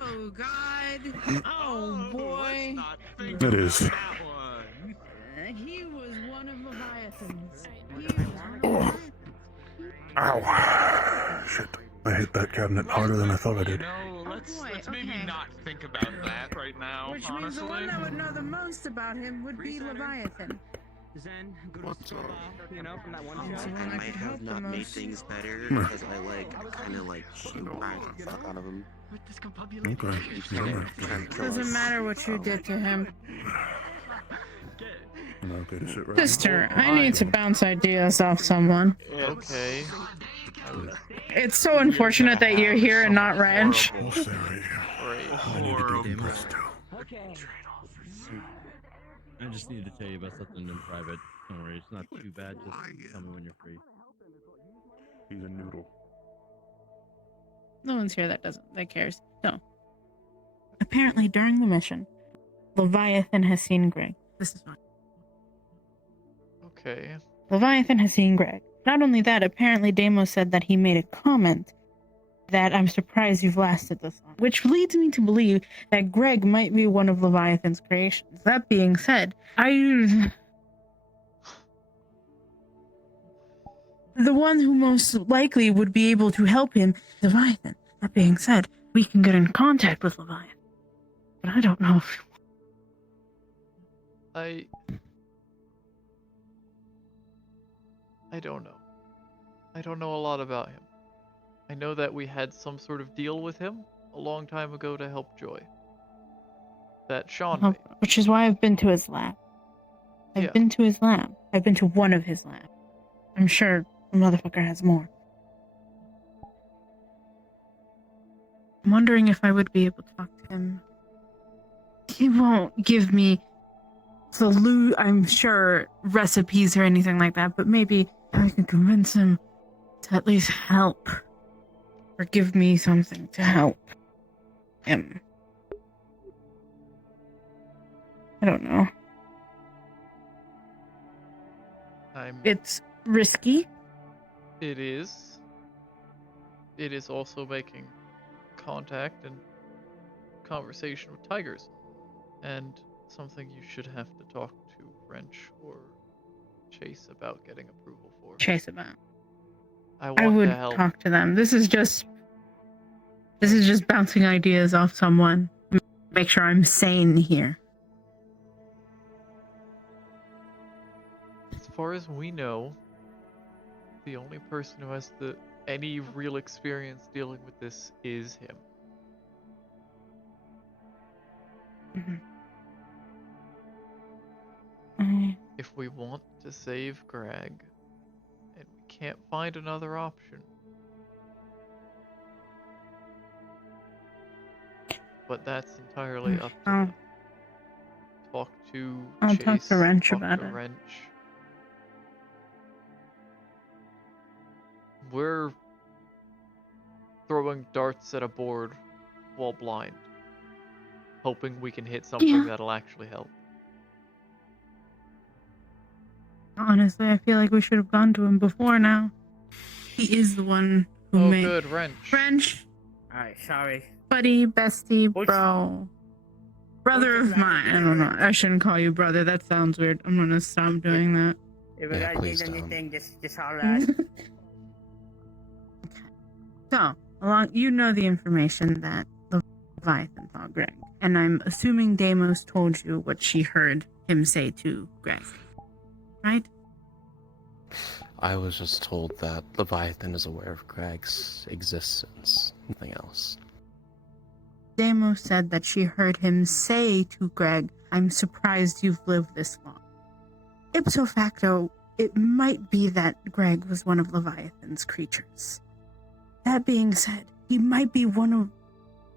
Oh, God. Oh, boy. It is. He was one of Leviathan's. Ow. Shit. I hit that cabinet harder than I thought I did. Let's maybe not think about that right now, Which means the one that would know the most about him would be Leviathan. Zen, good to you know, from that one He's show. the one I could help the most. Things better because I kind of shoot the fuck out of him. Okay. Doesn't matter what you did to him. I'm okay to sit right Sister, I need to bounce ideas off someone. Okay. It's so unfortunate that you're here and not Ranch. I need to do the press too. Okay. I just need to tell you about something in private. Don't worry, it's not too bad. Just tell me when you're free. He's a noodle. No one's here that cares. So, apparently during the mission, Leviathan has seen Greg. This is fine. Okay. Leviathan has seen Greg. Not only that, apparently Deimos said that he made a comment that I'm surprised you've lasted this long, which leads me to believe that Greg might be one of Leviathan's creations. That being said, the one who most likely would be able to help him is Leviathan. That being said, we can get in contact with Leviathan. But I don't know if... I don't know. I don't know a lot about him. I know that we had some sort of deal with him a long time ago to help Joy. That Sean made. Which is why I've been to his lab. I've been to his lab. I've been to one of his labs. I'm sure the motherfucker has more. I'm wondering if I would be able to talk to him. He won't give me I'm sure, recipes or anything like that, but maybe I can convince him to at least help. Or give me something to help him. I don't know. It's risky. It is. It is also making contact and conversation with tigers. And something you should have to talk to Wrench or Chase about getting approval for. Chase about. I would to help. talk to them. This is just bouncing ideas off someone. Make sure I'm sane here. As far as we know, the only person who has any real experience dealing with this is him. If we want to save Greg, and we can't find another option, but that's entirely up to them. Talk to I'll Chase, talk to Wrench talk about to it. Wrench. We're throwing darts at a board while blind, hoping we can hit something that'll actually help. Honestly, I feel like we should have gone to him before now. He is the one who made... good, Wrench. Wrench. Alright, sorry. Buddy, bestie, bro. Brother of mine. I don't know. I shouldn't call you brother. That sounds weird. I'm gonna stop doing that. If you guys need anything, just holler at me. So, you know the information that Leviathan thought Greg. And I'm assuming Deimos told you what she heard him say to Greg. Right? I was just told that Leviathan is aware of Greg's existence, nothing else. Deimos said that she heard him say to Greg, I'm surprised you've lived this long. Ipso facto, it might be that Greg was one of Leviathan's creatures. That being said, he might be one of...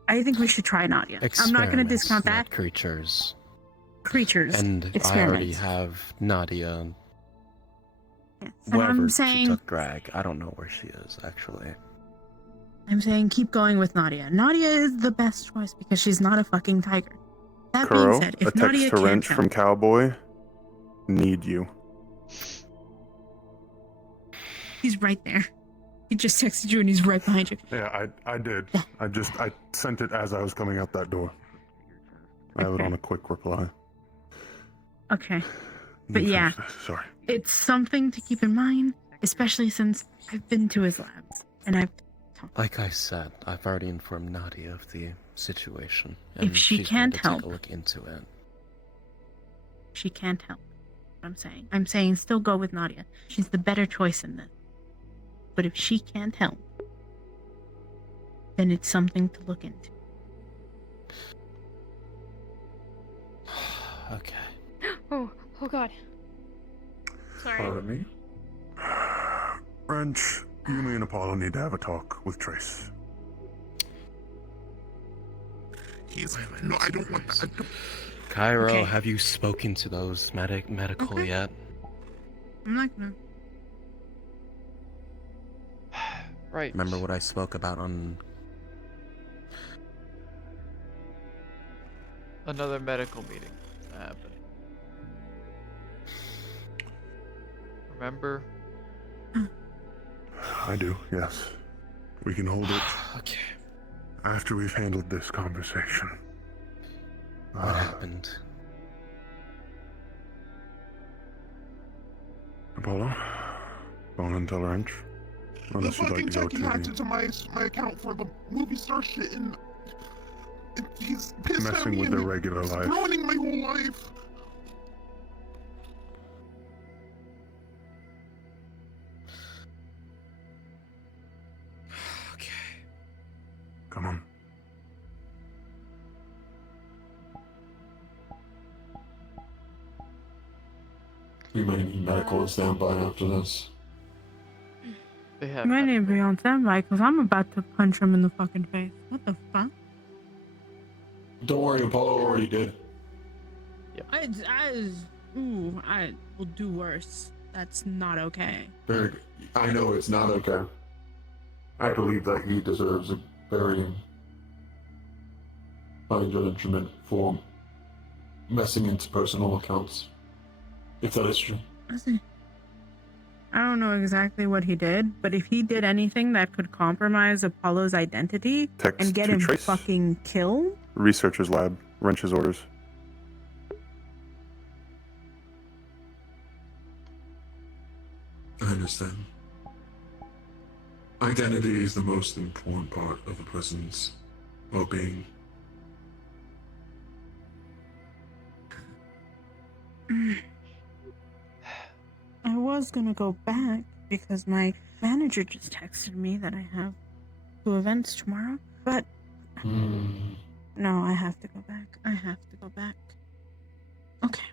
I think we should try Nadia. I'm not going to discount that. Creatures. Creatures. And I already have Nadia. Yes. Wherever she took Greg. I don't know where she is, actually. I'm saying keep going with Nadia. Nadia is the best choice because she's not a fucking tiger. That Kuro, being said, if a text Nadia to can't Wrench help, from Cowboy. Need you. he's right there. He just texted you and he's right behind you. Yeah, I did. I sent it as I was coming out that door. I have it on a quick reply. Okay. But yeah. Sorry. It's something to keep in mind, especially since I've been to his labs and I've talked. Like I said, I've already informed Nadia of the situation. If And she she's can't going to help. take a look into it. She can't help. I'm saying still go with Nadia. She's the better choice in this. But if she can't help, then it's something to look into. Okay. Oh God. Sorry. Pardon me? Wrench, you, me, and Apollo need to have a talk with Trace. No, I don't want that. Cairo, Okay. have you spoken to those medical Okay. yet? I'm not gonna. Right. Remember what I spoke about on... Another medical meeting happening. Remember? I do, yes. We can hold it. Okay. After we've handled this conversation. What happened? Apollo? Bone and wrench? The Unless you'd fucking like to go techie to hacked the... into my account for the movie star shit, and he's pissed at Messing me with and their regular life. ruining my whole life. Come on. We may need medical on standby after this. They You have might need to be on standby because I'm about to punch him in the fucking face. What the fuck? Don't worry, Apollo already did. I will do worse. That's not okay. Berg, I know it's not okay. I believe that he deserves a very fine judgment for messing into personal accounts. If that is true. Listen, I don't know exactly what he did, but if he did anything that could compromise Apollo's identity and get him fucking killed, Researcher's lab. Wrench's orders. I understand. Identity is the most important part of a person's well-being. I was gonna go back because my manager just texted me that I have 2 events tomorrow, but no, I have to go back. I have to go back. Okay.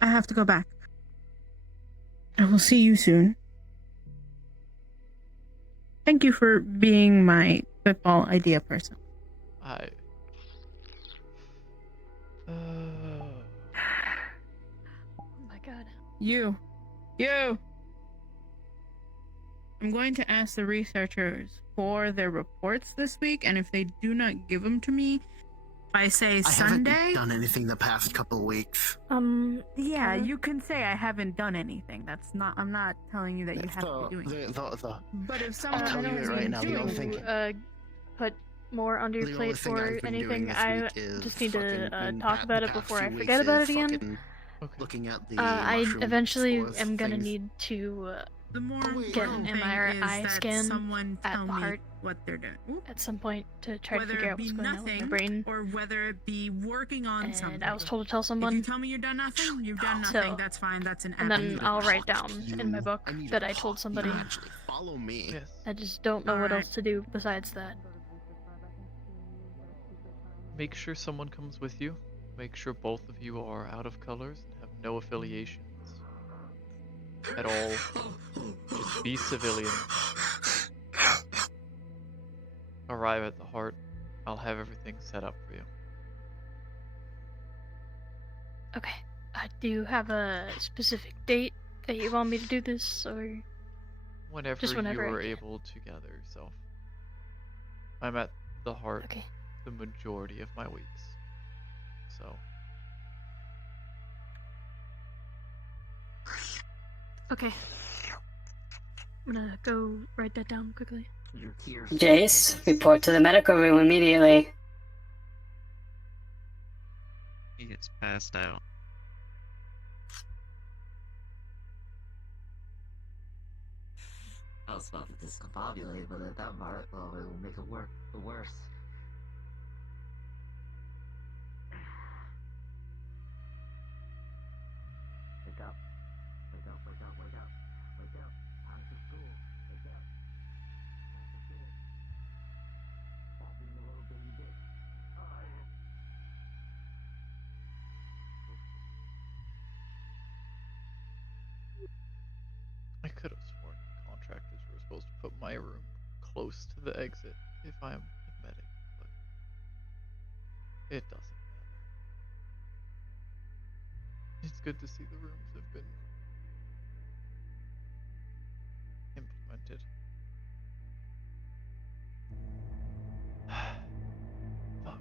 I have to go back. I will see you soon. Thank you for being my football idea person. Oh my god. You. I'm going to ask the researchers for their reports this week, and if they do not give them to me by, say, Sunday... I haven't done anything the past couple of weeks. Yeah, you can say I haven't done anything. That's not... I'm not telling you that you have to be doing it. But if someone... I'll tell you right now, the only thing... Put more under your plate for anything. I just need to talk about it before I forget about it again. Looking at the I eventually am gonna need to get an thing MRI is that scan someone at tell the me heart what they're doing. at some point to try to Whether figure it out be what's going on with my nothing, brain. or whether it be working on something. And I was told to tell someone. If you tell me you're done nothing, you've done nothing. So, That's fine. That's an and then attitude. I'll write down in my book that I told somebody. Follow me. I just don't know what else to do besides that. Make sure someone comes with you. Make sure both of you are out of colors and have no affiliations at all. Just be civilian. Arrive at the heart. I'll have everything set up for you. Okay. Do you have a specific date that you want me to do this, or Whenever just whenever you are I can? able to gather yourself. I'm at the heart the majority of my weeks. So. Okay. I'm gonna go write that down quickly. Jace, report to the medical room immediately. He gets passed out. I was about to discombobulate, but at that part, well, it will make it worse. Wake up. Wake up, wake up, wake up. Wake up. Time for school. Wake up. Time for school. Stop being a little baby bitch. I could have sworn the contractors were supposed to put my room close to the exit if I'm a medic, but it doesn't matter. good to see the rooms have been implemented. Fuck.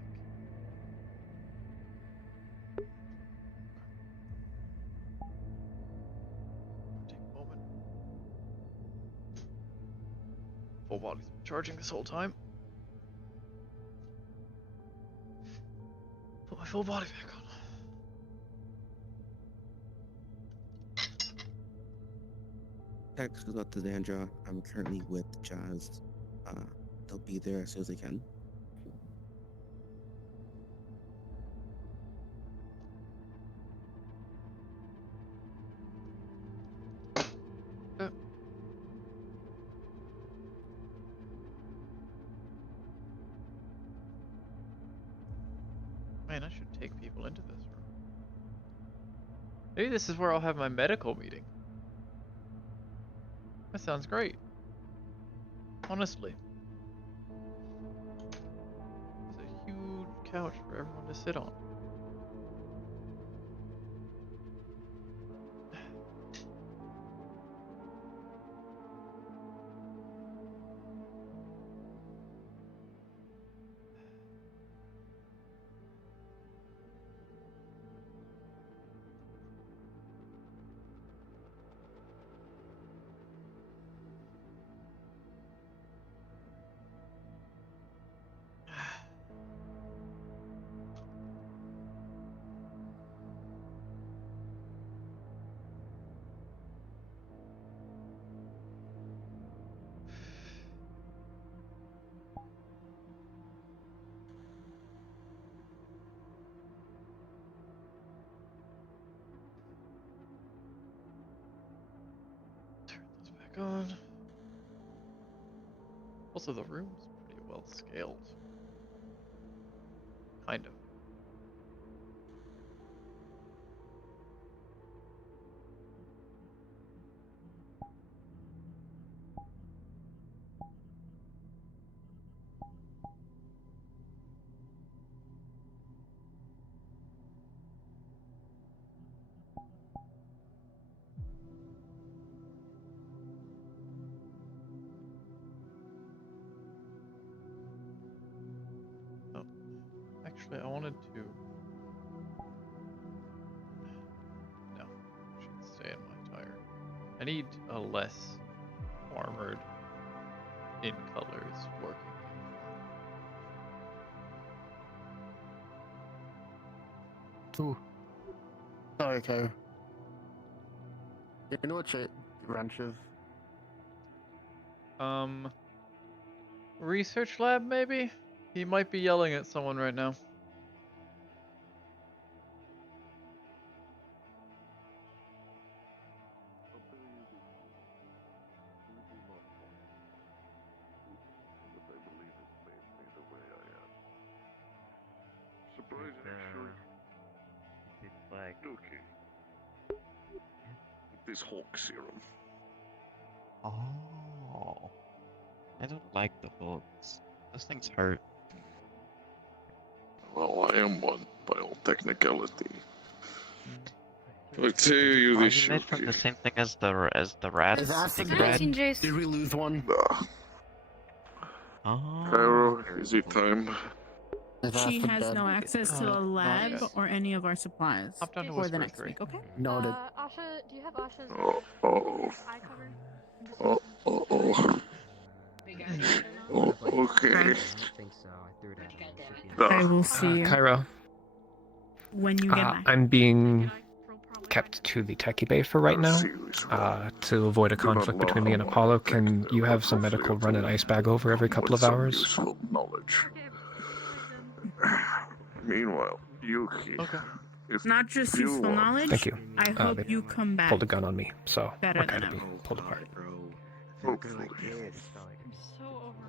Take a moment. Full body's been charging this whole time. Put my full body back on. Text goes out to Zandra. I'm currently with Jazz. They'll be there as soon as they can. Man, I should take people into this room. Maybe this is where I'll have my medical meeting. That sounds great. Honestly. There's a huge couch for everyone to sit on. God. Also, the room's pretty well scaled. Kind of. Actually, I wanted to... No, I should stay in my tire. I need a less armored in colors working. Two. Sorry, okay. You know what wrench is? Research lab, maybe? He might be yelling at someone right now. Okay. This Hulk serum. Oh. I don't like the hooks. Those things hurt. Well, I am one by all technicality. I tell you Are this, you made from Yuki. the same thing as the rats? The bread? Did we lose one? Oh. Cairo, is it time? She has no access to the lab or any of our supplies for the next week, okay? Noted. Asha, do you have Asha's eye cover? Okay. I think so. I threw it at him. I will see. Cairo. When you get back. I'm being kept to the techie bay for right now to avoid a conflict between me and Apollo. Can you have some medical run an ice bag over every couple of hours? Useful knowledge. Meanwhile, Yuki. If Not just you useful want- knowledge. Thank you. I hope they you come back. pulled a gun on me, so Better we're kind than of being pulled apart. Hopefully.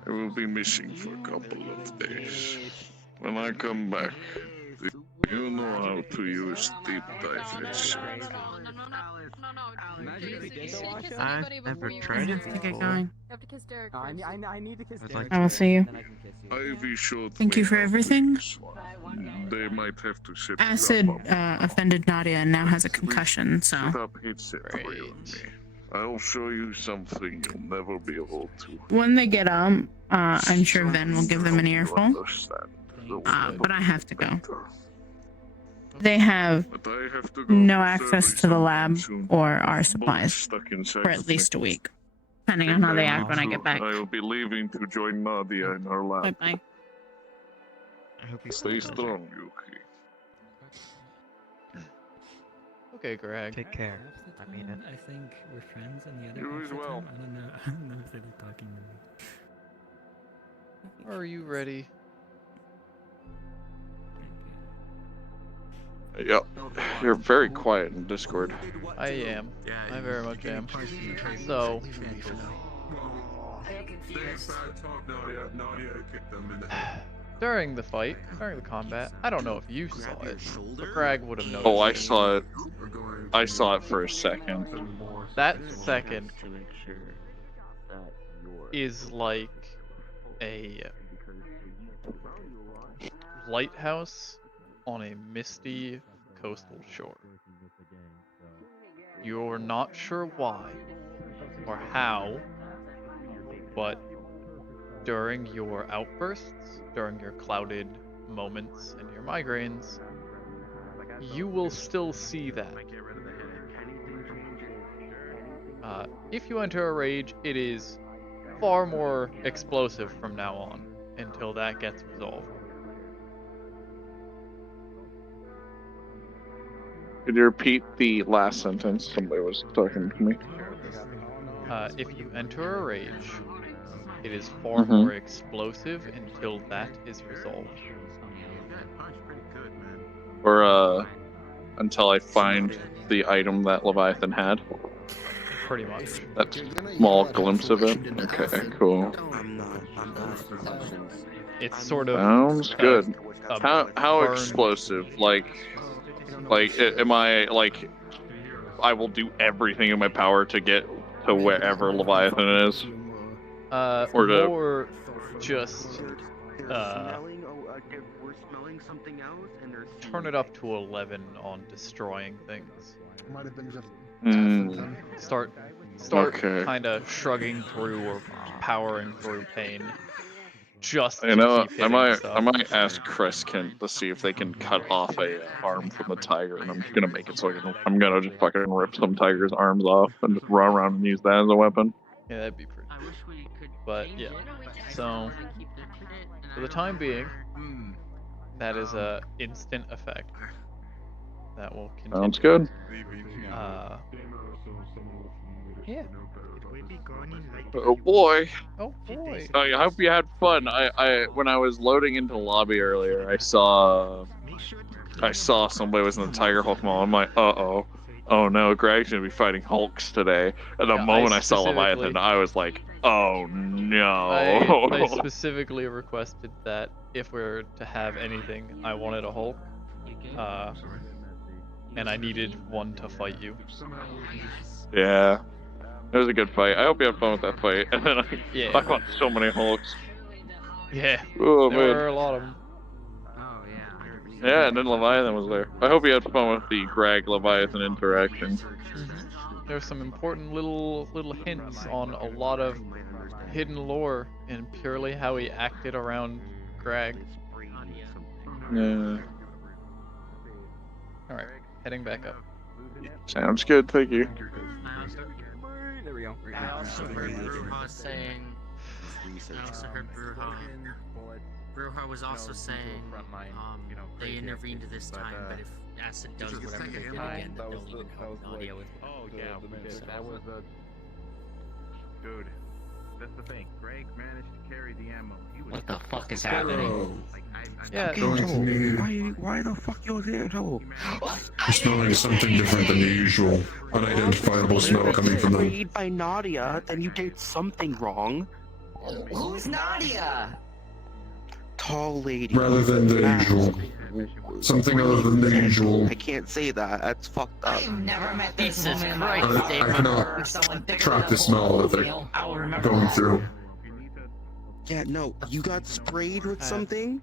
I will be missing for a couple of days. When I come back, you know how to use deep dive headset. I've never tried it To get before. going. You have to kiss Derek first. I need to kiss I'd Derek. like I will see you. Ivy showed Thank me you for how to everything. use one. They might have to set Acid you up. offended Nadia and now has a concussion, so. Set up headset for you and me. I'll show you something you'll never be able to. When they get I'm sure Ven will give them an earful. But I have to go. They have no access to the lab or our supplies for at least a week, depending on how they act when I get back. I will be leaving to join Nadia in her lab. Bye-bye. Stay strong, Yuki. Okay, Greg. Take care. I mean it. I think we're friends and the other You guy as said well. something. I don't know if they were talking to me. Are you ready? Yep. You're very quiet in Discord. I am. I very much am. So, during the fight, during the combat, I don't know if you saw it, but Greg would have noticed. Oh, I saw it. I saw it for a second. That second is like a lighthouse on a misty coastal shore. You're not sure why or how, but during your outbursts, during your clouded moments and your migraines, you will still see that. If you enter a rage, it is far more explosive from now on until that gets resolved. Could you repeat the last sentence? Somebody was talking to me. If you enter a rage, it is far more explosive until that is resolved. Or, until I find the item that Leviathan had. Pretty much. That small glimpse of it. Okay, cool. It's sort of sounds good. How burn. explosive? Like, am I like? I will do everything in my power to get to wherever Leviathan is. Or to more just turn it up to 11 on destroying things. Might have been just Start Okay. kind of shrugging through or powering through pain. Just to You know, keep I hitting stuff. might ask Chris to see if they can cut off a arm from the tiger, and I'm just gonna make it so I'm gonna just fucking rip some tiger's arms off and just run around and use that as a weapon. Yeah, that'd be pretty cool. But yeah, so for the time being, that is a instant effect. That will continue. Sounds good. Yeah. Oh boy. Oh boy. I hope you had fun. I when I was loading into the lobby earlier, I saw somebody was in the Tiger Hulk mall. I'm like, oh no, Greg's gonna be fighting Hulks today. And the moment I saw Leviathan, I was like, oh no. I specifically requested that if we were to have anything, I wanted a Hulk. And I needed one to fight you. Yeah. It was a good fight. I hope you had fun with that fight. And then I fought so many Hulks. Yeah. Oh, there man. were a lot of them. Yeah, and then Leviathan was there. I hope you had fun with the Greg Leviathan interaction. There's some important little hints on a lot of hidden lore and purely how he acted around Greg. Yeah. Alright, heading back up. Sounds good, thank you. There we go. I also heard Bruja saying. I also heard Bruja. Bruja was also saying they intervened this time, but if Acid does whatever they did again, that they'll even help Nadia with. Oh yeah, that was a. Dude, that's the thing. Greg managed to carry the ammo. What the fuck is happening? Yeah. Why the fuck you there? No. You're smelling something different than the usual unidentifiable smell coming from them. Sprayed by Nadia, then you did something wrong. Who's Nadia? Tall lady. Rather than the usual. Something other than the usual. I can't say that. That's fucked up. I've never met this woman. I cannot track the smell that they're going through. Yeah, no. You got sprayed with something?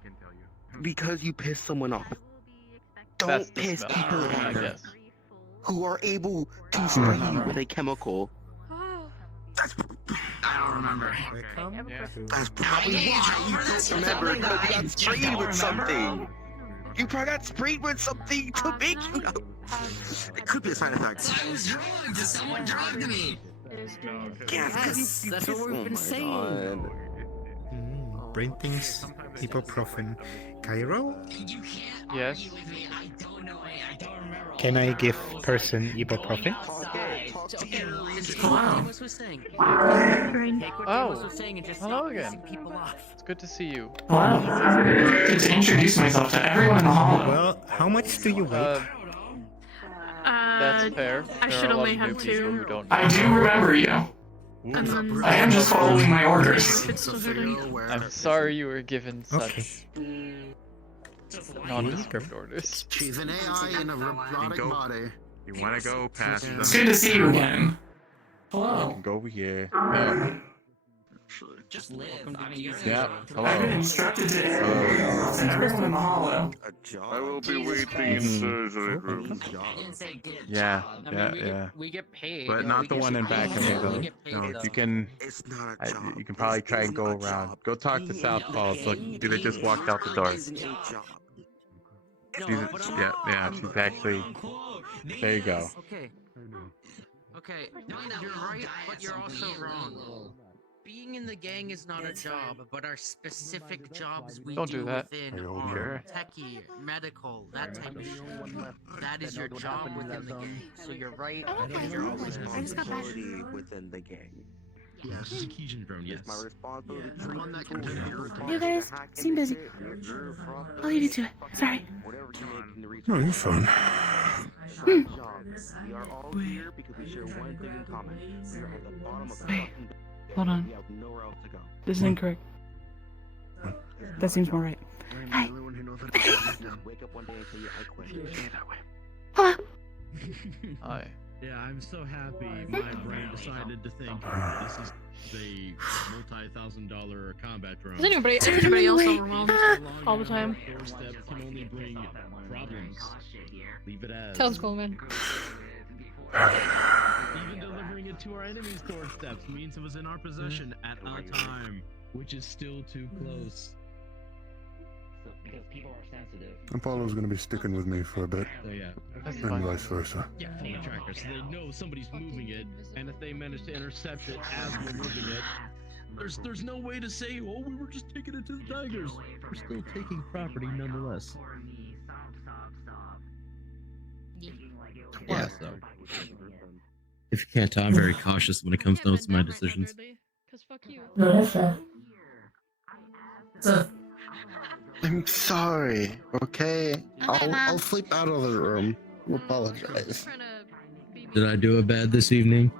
because you piss someone off. That's Don't the piss smell, people I off guess. who are able to spray you with a chemical. I don't remember. That's probably why you don't remember, because you got sprayed with something. You probably got sprayed with something to make you know. It could be a side effect. I was drugged. Someone drugged me. Yes, That's what we've been saying. Brain things, ibuprofen. Cairo? Yes. Can I give person ibuprofen? Wow. Oh, hello again. It's good to see you. Wow. Good to introduce myself to everyone in the hall. Well, how much do you weigh? That's fair. I There should are a lot only of new have people two. who don't I know. do remember you. And then I am just following my orders. It's still hurting. I'm sorry you were given Okay. such nondescript orders. She's an AI in a robotic body. You want to go past them? It's good to see you again. Hello. Go over here. Just live. I mean, you Yeah. Hello. I've been instructed to everyone in the hollow. I will be waiting in surgery room. Yeah, I mean, we get paid. But yeah, not we the get one in paid. back of me We though. get paid, No, though. you can. It's not a job. You can probably try and go around. Go talk to Southpaw. Look, they just walked out the door. Isn't a job. Yeah. She's actually. There you go. Okay. Okay, you're right, but you're also wrong. Being in the gang is not a job, but our specific jobs we Don't do that. within Are you are okay? techie, medical, that type of shit. That is your job within the gang. So you're right. It's your responsibility within the gang. Yes. Keyshin drone, yes. It's my responsibility to The one that can do everything. You guys seem busy. I'll leave you to it. Sorry. No, you're fine. We are all here because we share one thing in common. We are at the bottom of the Wait. fucking Hold on. We have nowhere else to go. This is incorrect. That seems more right. Hi. Wake up one day and tell you I quit. Hello. Hi. Yeah, I'm so happy my brain decided to think this is a multi-$1,000 combat drone. Is anybody else overwhelmed all the time? Doorstep can only bring problems. Leave it as. Sounds cool, man. Even delivering it to our enemy's doorsteps means it was in our possession at a time, which is still too close. Because people are sensitive. Apollo's gonna be sticking with me for a bit, So yeah. and vice versa. Yeah, phone tracker, so they know somebody's moving it, and if they manage to intercept it as we're moving it, there's no way to say, oh, we were just taking it to the Tigers. We're still taking property nonetheless. Yeah, so. If you can't tell, I'm very cautious when it comes to my decisions. Cause fuck you. No, that's fair. So, I'm sorry, okay? I'll sleep out of the room. I apologize. Did I do it bad this evening?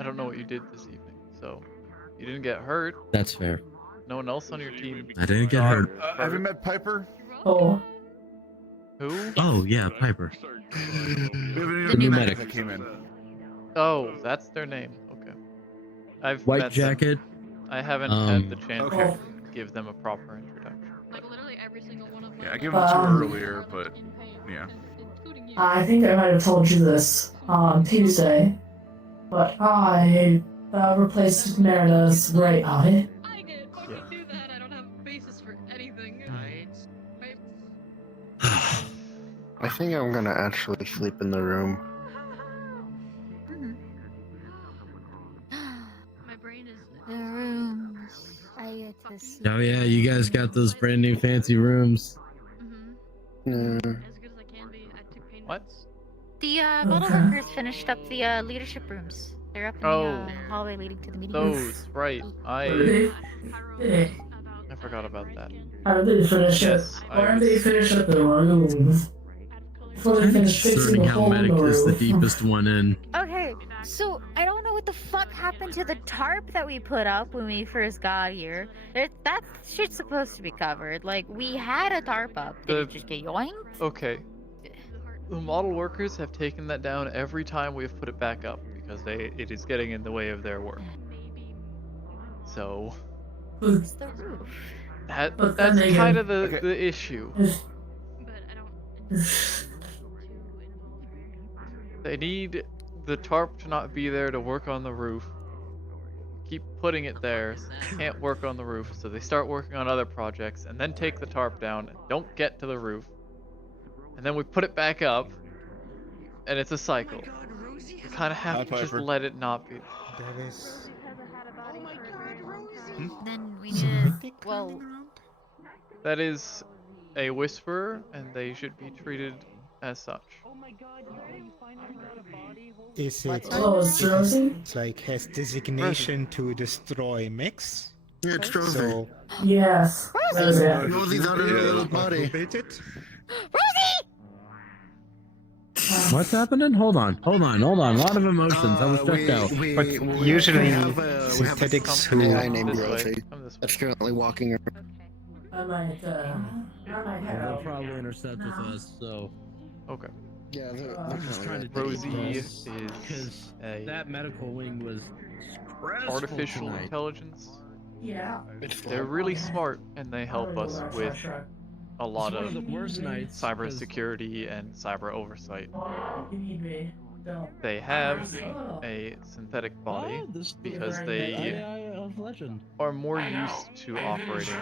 I don't know what you did this evening, so you didn't get hurt. That's fair. No one else on your team. I didn't get hurt. Have you met Piper? oh, Who? Oh, yeah, Piper. The new medic that came in. Oh, that's their name. Okay. I've White met jacket. Them. I haven't had the chance Okay. to give them a proper introduction. Like literally every single one of my. Yeah, I gave them two earlier, but yeah. Including you. I think I might have told you this on Tuesday, but I replaced Marina's right eye. I did fucking do that. I don't have a basis for anything. Right. I think I'm gonna actually sleep in the room. My brain is. The rooms. I get to see. Oh yeah, you guys got those brand new fancy rooms. Mm. As good as I can be. I took pain. What? The model workers finished up the leadership rooms. They're up in Oh. the hallway leading to the meeting room. Those, right. I forgot about that. How did they finish Yes, it? I Why did was- they finish up the rooms? Before they finished fixing Concerning the how hole in medic the is the roof. deepest one in. Okay, so I don't know what the fuck happened to the tarp that we put up when we first got here. That shit's supposed to be covered. Like, we had a tarp up. Did it just get yoinked? Okay. The model workers have taken that down every time we've put it back up because it is getting in the way of their work. So. It's the roof. But then That's kind again, of the issue. They need the tarp to not be there to work on the roof. Keep putting it there, so they can't work on the roof, so they start working on other projects, and then take the tarp down and don't get to the roof. And then we put it back up, and it's a cycle. We kind of have to just let it not be. That is. Then we need to, well, That is a whisperer, and they should be treated as such. Is it? Oh, it's Rosie? It's like has designation to destroy mechs. Yeah, it's Rosie. So. Yes. Rosie. Rosie's out of her little body. What's happening? Hold on. A lot of emotions. I was checked out. But usually we have synthetics an who AI named Rosie that's currently walking around. I might head They'll out. probably intercept with us, so. Okay. Yeah, they're just trying to Rosie is because that medical wing was artificial tonight. intelligence. Yeah. They're really smart, and they help us with a lot one of of the worst nights, cybersecurity and cyber oversight. You need me. Don't. They have a synthetic body because they are more used to operating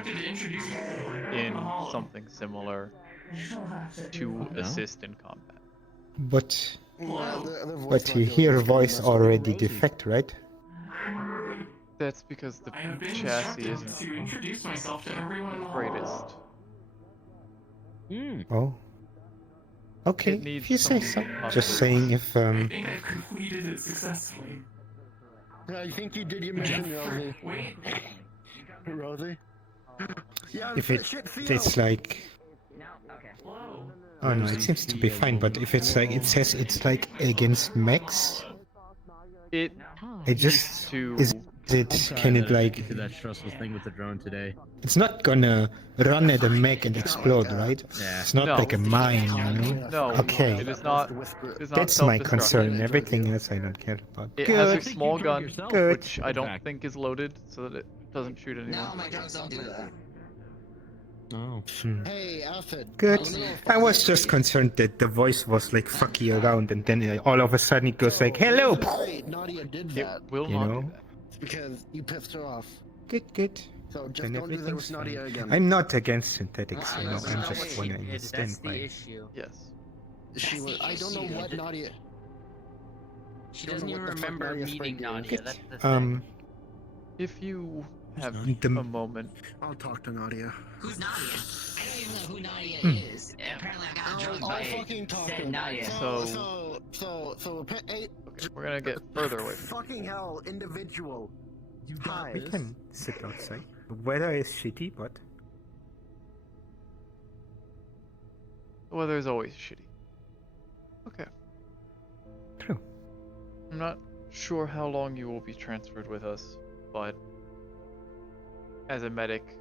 in something similar to assist in combat. But you hear voice already defect, right? That's because the chassis isn't the greatest. Oh. Okay, It needs if you say some so. Just saying if completed it successfully. Yeah, I think you did your mission, Rosie. Rosie? Yeah, if it's like. Oh no, it seems to be fine. But if it's like it says it's like against mechs. It just to is it can it like that stressful thing with the drone today. it's not gonna run at a mech and explode, right? Yeah. It's not like a mine, you know? No, Okay. it is not. That's my concern. Everything else I don't care about. It Good. has a small gun, Good. which I don't think is loaded, so that it doesn't shoot anyone. No, my drugs don't do that. Oh. Hey, Alfred. Good. I was just concerned that the voice was like fucky around and then all of a sudden it goes like, hello! Nadia did that. It will You not know? do that. It's because you pissed her off. Good. So just Then don't do that everything's with Nadia fine. again. I'm not against synthetics, you know, That's I'm not just what wanna she did, understand that's the why. issue. Yes. I don't know what Nadia. She don't doesn't know even what the fuck remember Nadia meeting Spring Nadia, is. that's the thing. If you have The- a moment, I'll talk to Nadia. Who's Nadia? I don't even know who Nadia is. Apparently I got drugged by fucking talk to said her. Nadia. So, hey, okay, we're gonna get further away. fucking hell, individual. Hi. We can sit outside. The weather is shitty, but The weather is always shitty. Okay. True. I'm not sure how long you will be transferred with us, but as a medic,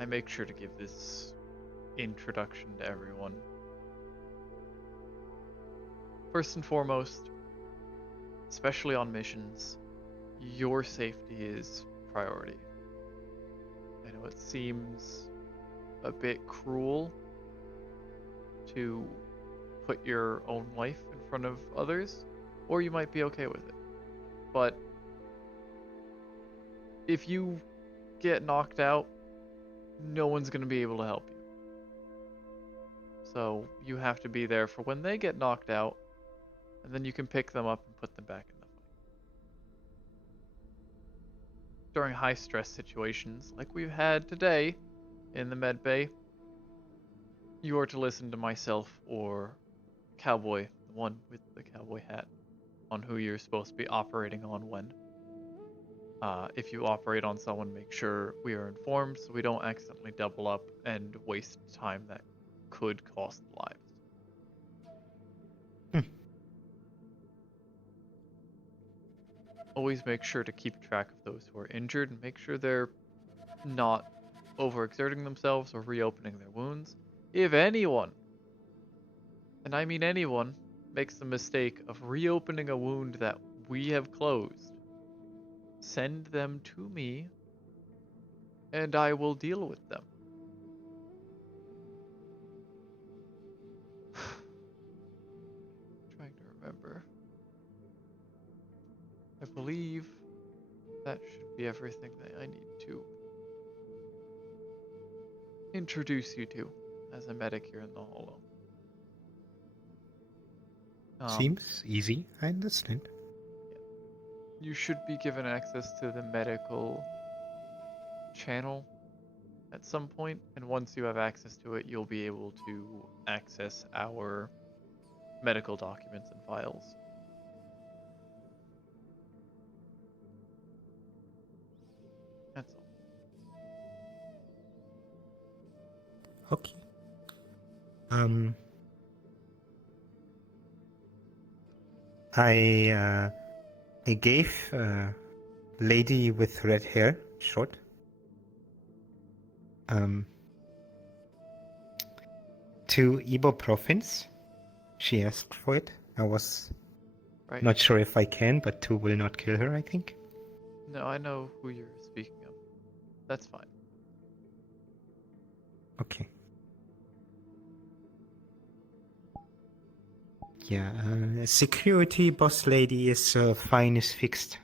I make sure to give this introduction to everyone. First and foremost, especially on missions, your safety is priority. I know it seems a bit cruel to put your own life in front of others, or you might be okay with it. But if you get knocked out, no one's going to be able to help you. So you have to be there for when they get knocked out, and then you can pick them up and put them back in the fight. During high stress situations, like we've had today in the med bay, you are to listen to myself or Cowboy, the one with the cowboy hat, on who you're supposed to be operating on when. If you operate on someone, make sure we are informed so we don't accidentally double up and waste time that could cost lives. Always make sure to keep track of those who are injured and make sure they're not overexerting themselves or reopening their wounds. If anyone, and I mean anyone, makes the mistake of reopening a wound that we have closed, send them to me and I will deal with them. remember. I believe that should be everything that I need to introduce you to as a medic here in the Hollow. Seems easy, I understand. You should be given access to the medical channel at some point, and once you have access to it, you'll be able to access our medical documents and files. That's all. Okay. I gave lady with red hair, short, two ibuprofens. She asked for it. I was not sure if I can, but two will not kill her, I think. No, I know who you're speaking of. That's fine. Okay. Yeah, security boss lady is fine, is fixed.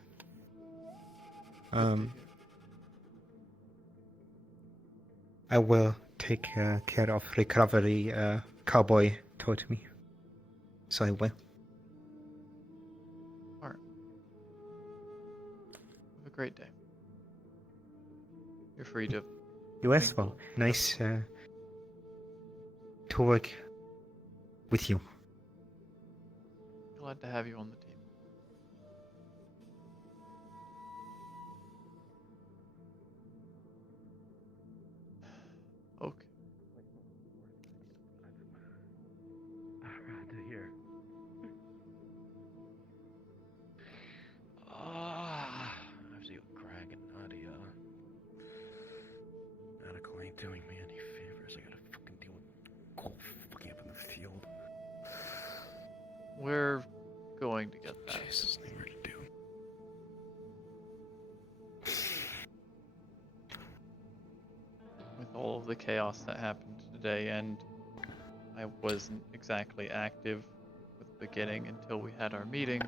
I will take care of recovery, cowboy told me. So I will. Alright. Have a great day. You're free to... You as well. Nice to work with you. Glad to have you on the team. Okay. To hear. Obviously with Greg and Nadia. Medical ain't doing me any favors. I gotta fucking deal with Cole fucking up in the field. We're going to get that. Jesus, nowhere to do. With all of the chaos that happened today, and I wasn't exactly active with the beginning until we had our meeting.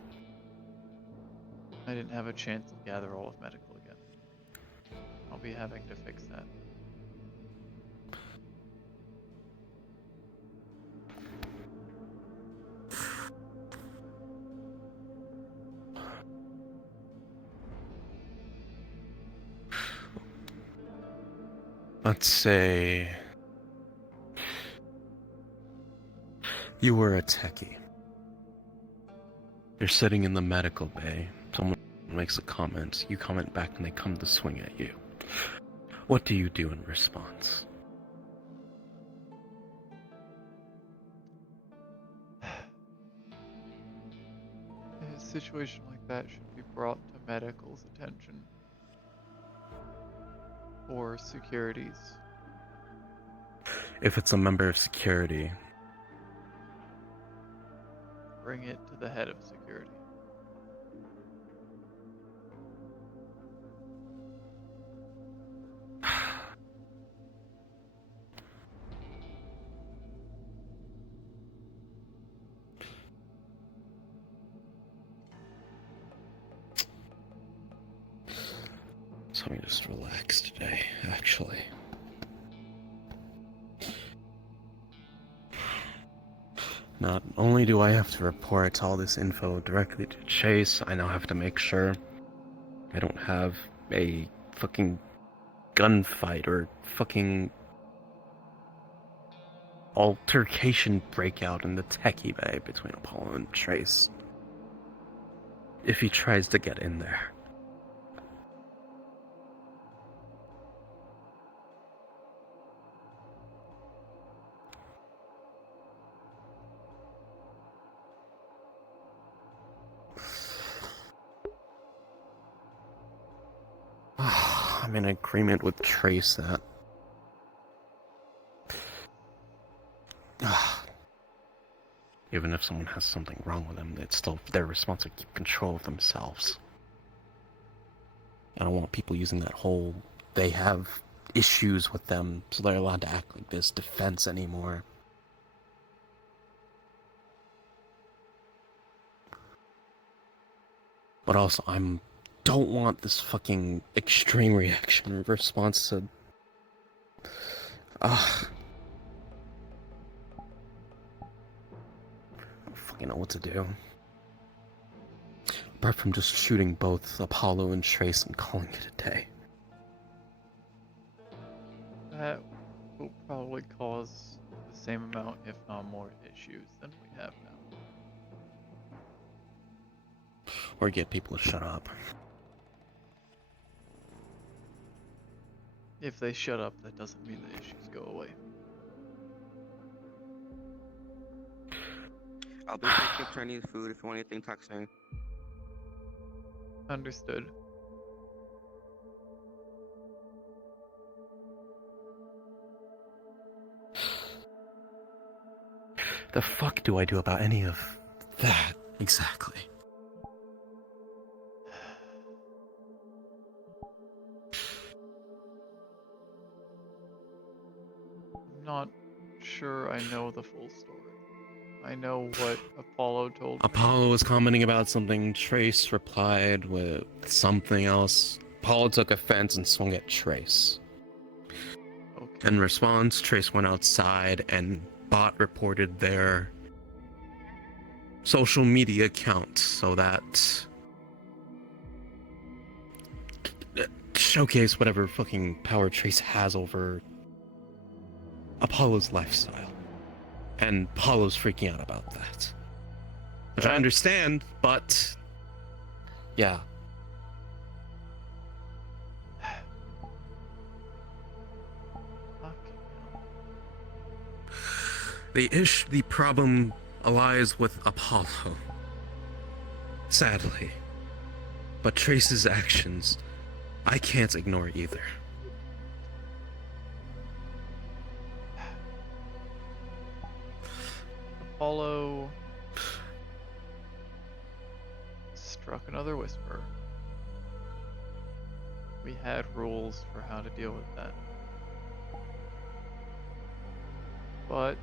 I didn't have a chance to gather all of medical again. I'll be having to fix that. Let's say you were a techie. You're sitting in the medical bay. Someone makes a comment. You comment back and they come to swing at you. What do you do in response? A situation like that should be brought to medical's attention. Or securities. If it's a member of security, Bring it to the head of security. so let me just relax today, actually. Not only do I have to report all this info directly to Chase, I now have to make sure I don't have a fucking gunfight or fucking altercation breakout in the techie bay between Apollo and Trace. If he tries to get in there. I'm in agreement with Trace that even if someone has something wrong with them, it's still their response to keep control of themselves. I don't want people using that whole they have issues with them, so they're allowed to act like this defense anymore. But also, don't want this fucking extreme reaction response to... I don't fucking know what to do. Apart from just shooting both Apollo and Trace and calling it a day. That will probably cause the same amount, if not more, issues than we have now. Or get people to shut up. If they shut up, that doesn't mean the issues go away. I'll be picking up Chinese food if you want anything texting. Understood. The fuck do I do about any of that exactly? I'm not sure I know the full story. I know what Apollo told me. Apollo was commenting about something, Trace replied with something else. Apollo took offense and swung at Trace. Okay. In response, Trace went outside and bot reported their social media account so that showcase whatever fucking power Trace has over Apollo's lifestyle. And Apollo's freaking out about that. Which I understand, but yeah. The problem lies with Apollo. Sadly. But Trace's actions, I can't ignore either. Apollo struck another whisper. We had rules for how to deal with that. But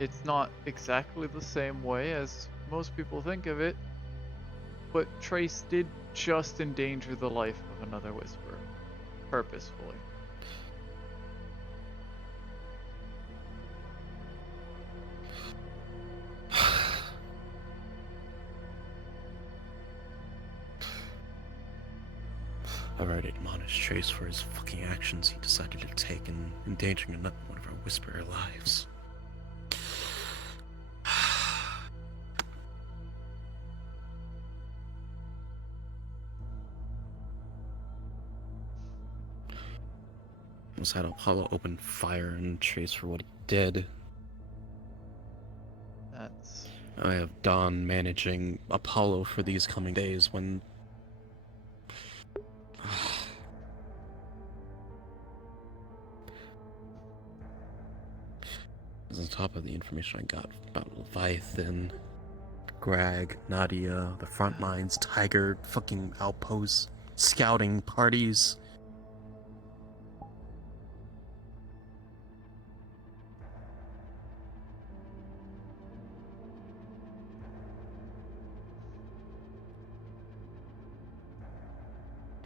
it's not exactly the same way as most people think of it, but Trace did just endanger the life of another whisper, purposefully. I've already admonished Trace for his fucking actions he decided to take in endangering one of our Whisperer lives. Almost had Apollo open fire on Trace for what he did. That's... I have Dawn managing Apollo for these coming days when... On top of the information I got about Leviathan, Greg, Nadia, the front lines, Tiger, fucking outposts, scouting parties.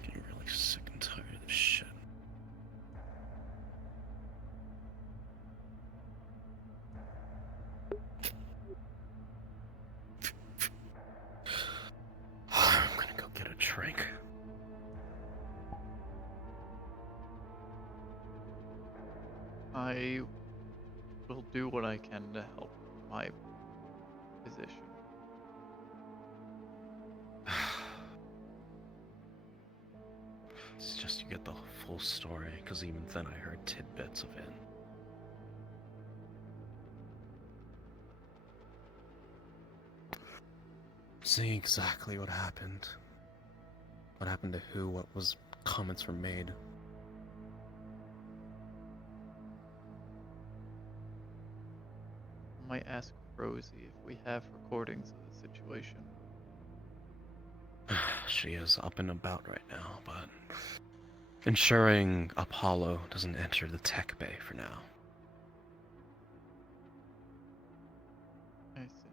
Getting really sick and tired of this shit. I'm gonna go get a drink. I will do what I can to help my position. It's just you get the full story, because even then I heard tidbits of it. Seeing exactly what happened. What happened to who, what was comments were made. I might ask Rosie if we have recordings of the situation. She is up and about right now, but ensuring Apollo doesn't enter the tech bay for now. I see.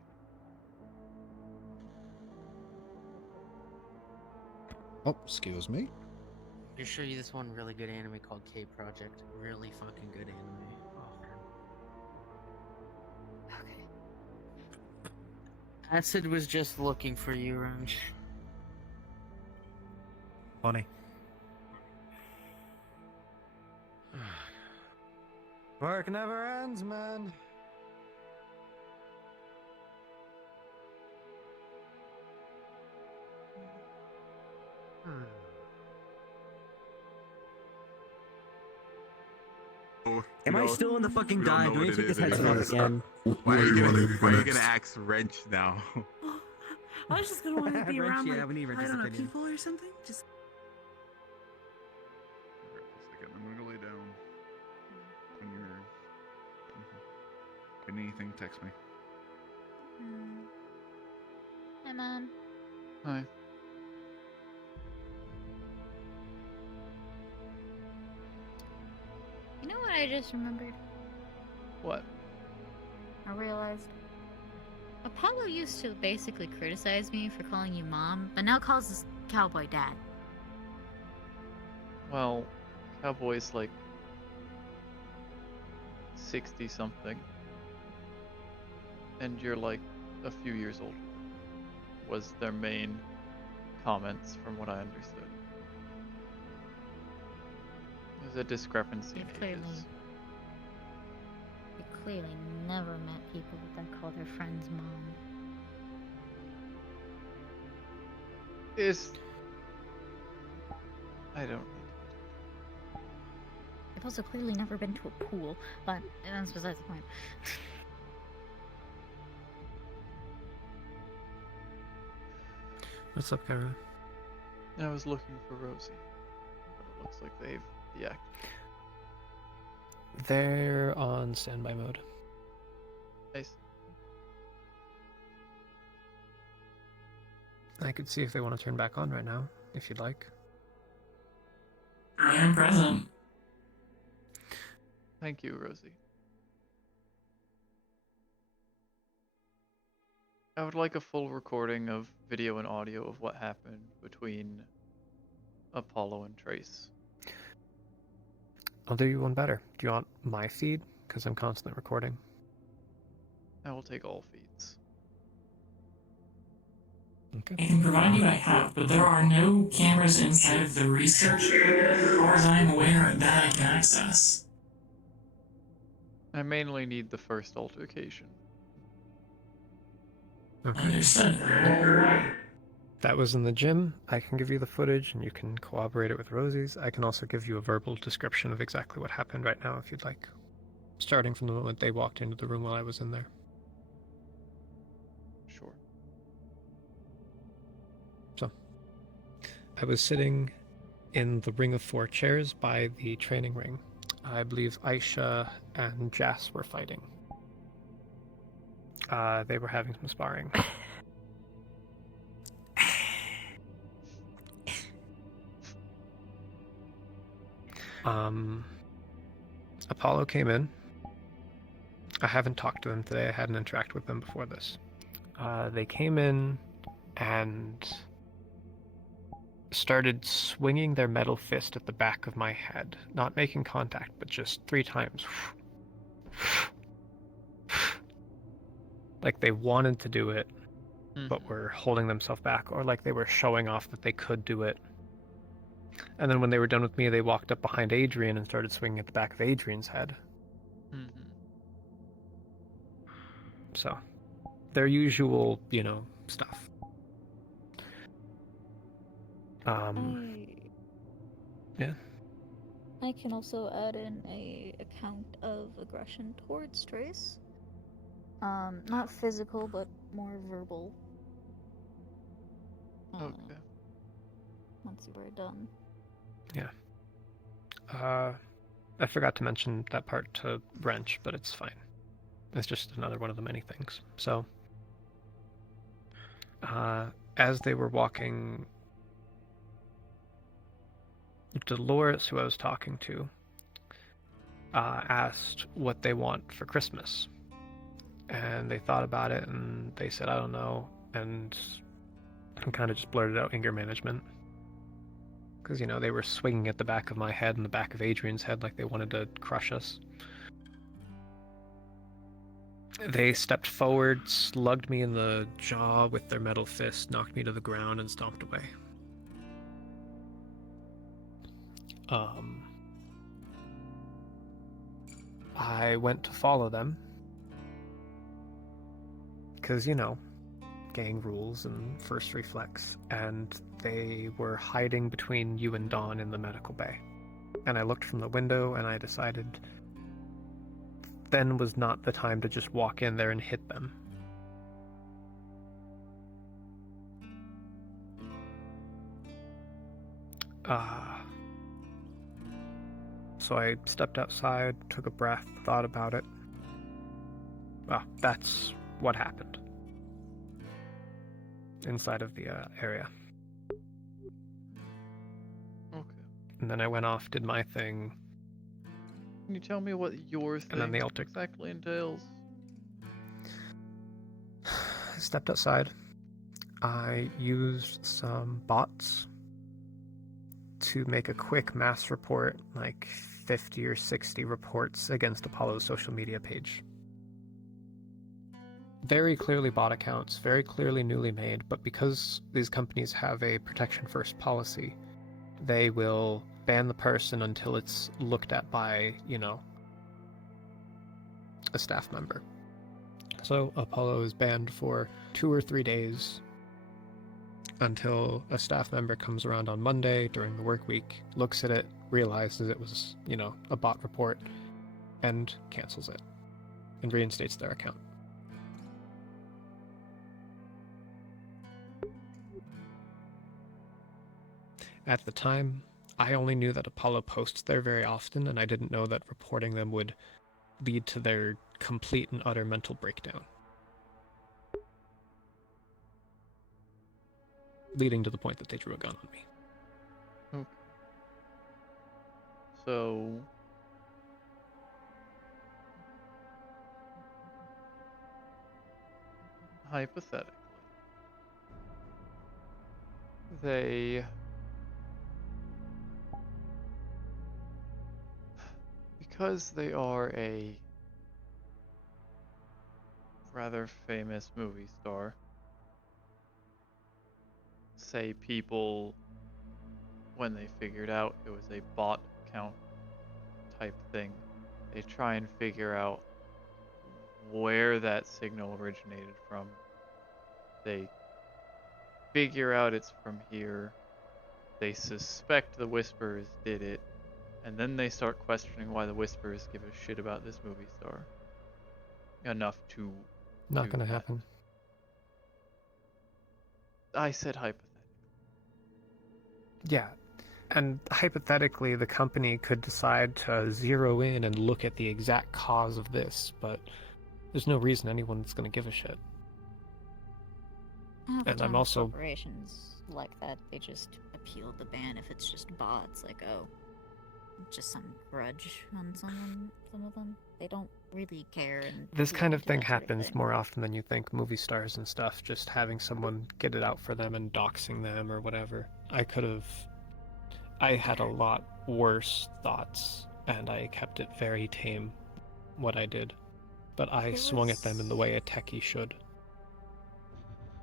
Oh, excuse me. I'll show you this one really good anime called K Project. Really fucking good anime. Oh. Okay. Acid was just looking for you, Ron. Funny. Work never ends, man. Am I still in the fucking dive? Do we need to take this headset off again? Why are you gonna ask Wrench now? I was just gonna want to be Wrench, around, yeah, like, we need I Wrench's don't know, opinion. people or something. Just. I'm gonna go lay down. When you're... If you need anything, text me. Hi, Mom. Hi. You know what I just remembered? What? I realized. Apollo used to basically criticize me for calling you Mom, but now calls us Cowboy Dad. Well, Cowboy's like 60 something. And you're like a few years older. Was their main comments from what I understood. There's a discrepancy in ages. You clearly never met people that call their friends Mom. I don't. I've also clearly never been to a pool, but that's besides the point. What's up, Cairo? I was looking for Rosie, but it looks like they've deactivated. They're on standby mode. Nice. I could see if they want to turn back on right now, if you'd like. I am present. Thank you, Rosie. I would like a full recording of video and audio of what happened between Apollo and Trace. I'll do you one better. Do you want my feed? Because I'm constantly recording. I will take all feeds. Okay. I can provide you what I have, but there are no cameras inside of the research area, as far as I'm aware, that I can access. I mainly need the first altercation. Okay. Understood. That was in the gym. I can give you the footage and you can corroborate it with Rosie's. I can also give you a verbal description of exactly what happened right now if you'd like. Starting from the moment they walked into the room while I was in there. Sure. So, I was sitting in the ring of 4 chairs by the training ring. I believe Aisha and Jas were fighting. They were having some sparring. Apollo came in. I haven't talked to them today. I hadn't interacted with them before this. They came in and started swinging their metal fist at the back of my head. Not making contact, but just 3 times. Like they wanted to do it, but were holding themselves back, or like they were showing off that they could do it. And then when they were done with me, they walked up behind Adrian and started swinging at the back of Adrian's head. So, their usual, stuff. Yeah. I can also add in a account of aggression towards Trace. Not physical, but more verbal. Okay. Once we're done. Yeah. I forgot to mention that part to Wrench, but it's fine. It's just another one of the many things. So, as they were walking, Dolores, who I was talking to, asked what they want for Christmas. And they thought about it, and they said, I don't know, and kind of just blurted out anger management. Because, you know, they were swinging at the back of my head and the back of Adrian's head like they wanted to crush us. They stepped forward, slugged me in the jaw with their metal fist, knocked me to the ground, and stomped away. I went to follow them. Because, you know, gang rules and first reflex, and they were hiding between you and Dawn in the medical bay. And I looked from the window and I decided then was not the time to just walk in there and hit them. So I stepped outside, took a breath, thought about it. That's what happened. Inside of the area. Okay. And then I went off, did my thing. Can you tell me what your And then thing the Celtic exactly entails? I stepped outside. I used some bots to make a quick mass report, like 50 or 60 reports against Apollo's social media page. Very clearly bot accounts, very clearly newly made, but because these companies have a protection first policy, they will ban the person until it's looked at by, you know, a staff member. So Apollo is banned for 2 or 3 days until a staff member comes around on Monday during the work week, looks at it, realizes it was, you know, a bot report, and cancels it and reinstates their account. At the time, I only knew that Apollo posts there very often, and I didn't know that reporting them would lead to their complete and utter mental breakdown. Leading to the point that they drew a gun on me. Okay. So... hypothetically, because they are a rather famous movie star, say people, when they figured out it was a bot account type thing, they try and figure out where that signal originated from. They figure out it's from here. They suspect the Whisperers did it. And then they start questioning why the Whisperers give a shit about this movie star. Enough to... Not gonna happen. I said hypothetically. Yeah. And hypothetically, the company could decide to zero in and look at the exact cause of this, but there's no reason anyone's gonna give a shit. And I'm also corporations like that. They just appeal the ban if it's just bots. Like, oh, just some grudge on someone. Some of them, they don't really care. And This kind of thing that sort of happens thing. more often than you think. Movie stars and stuff, just having someone get it out for them and doxing them or whatever. I had a lot worse thoughts, and I kept it very tame, what I did. But I swung at them in the way a techie should.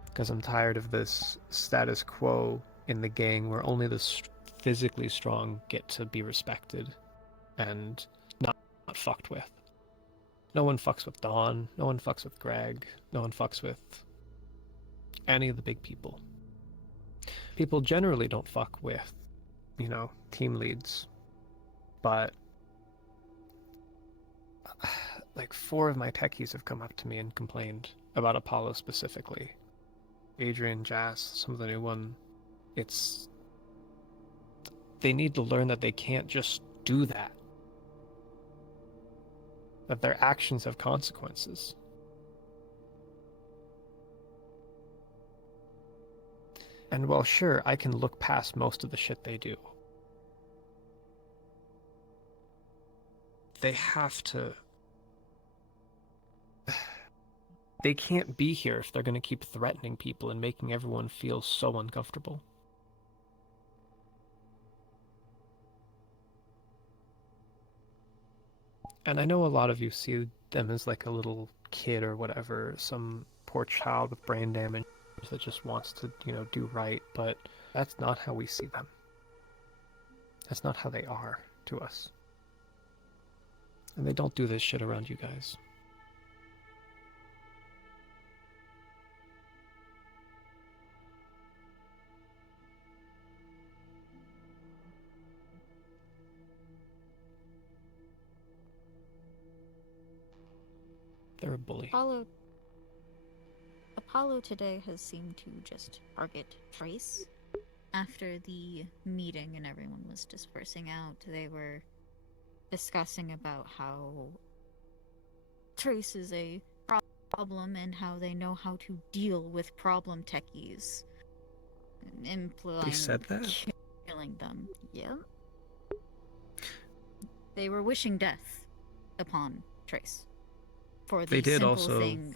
Because I'm tired of this status quo in the gang where only the physically strong get to be respected and not fucked with. No one fucks with Dawn, no one fucks with Greg, no one fucks with any of the big people. People generally don't fuck with, you know, team leads. But like 4 of my techies have come up to me and complained about Apollo specifically. Adrian, Jas, some of the new one. They need to learn that they can't just do that. That their actions have consequences. And well, sure, I can look past most of the shit they do. They have to... They can't be here if they're going to keep threatening people and making everyone feel so uncomfortable. And I know a lot of you see them as like a little kid or whatever, some poor child with brain damage that just wants to, do right, but that's not how we see them. That's not how they are to us. And they don't do this shit around you guys. They're a bully. Apollo today has seemed to just target Trace. After the meeting and everyone was dispersing out, they were discussing about how Trace is a problem and how they know how to deal with problem techies. Implying They said that? killing them. Yeah. They were wishing death upon Trace. For the They did simple also, thing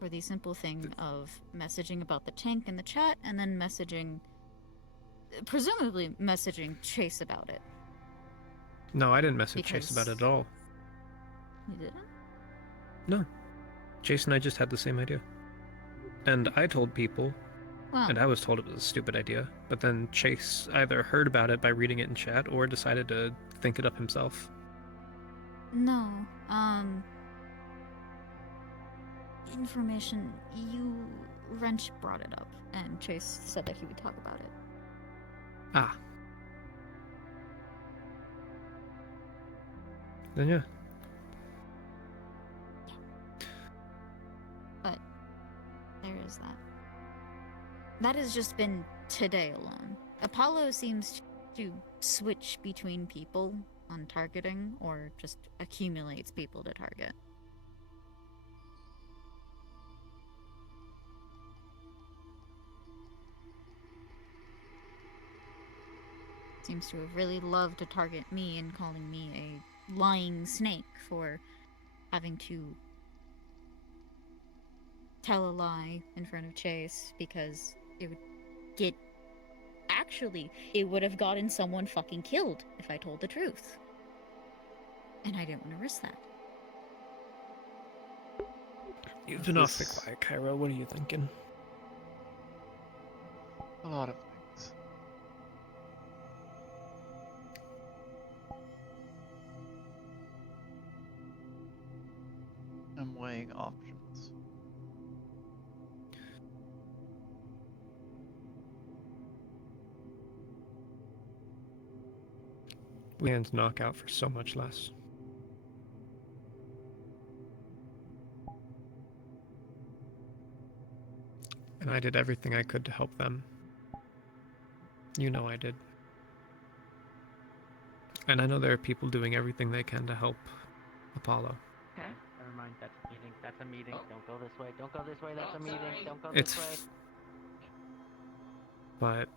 for the simple thing of messaging about the tank in the chat and then presumably messaging Chase about it. No, I didn't message Chase about it at all. You didn't? No. Chase and I just had the same idea. And I told people, and I was told it was a stupid idea, but then Chase either heard about it by reading it in chat or decided to think it up himself. No, information, Wrench brought it up, and Chase said that he would talk about it. Ah. Then yeah. But there is that. That has just been today alone. Apollo seems to switch between people on targeting, or just accumulates people to target. Seems to have really loved to target me and calling me a lying snake for having to tell a lie in front of Chase because it would get... Actually, it would have gotten someone fucking killed if I told the truth. And I didn't want to risk that. You've been awfully quiet, Cairo. What are you thinking? A lot of things. I'm weighing options. Leanne's knockout for so much less. And I did everything I could to help them. You know I did. And I know there are people doing everything they can to help Apollo. Okay. Never mind, that's a meeting. That's a meeting. Don't go this way. Don't go this way. That's a meeting. Don't go It's... this way. But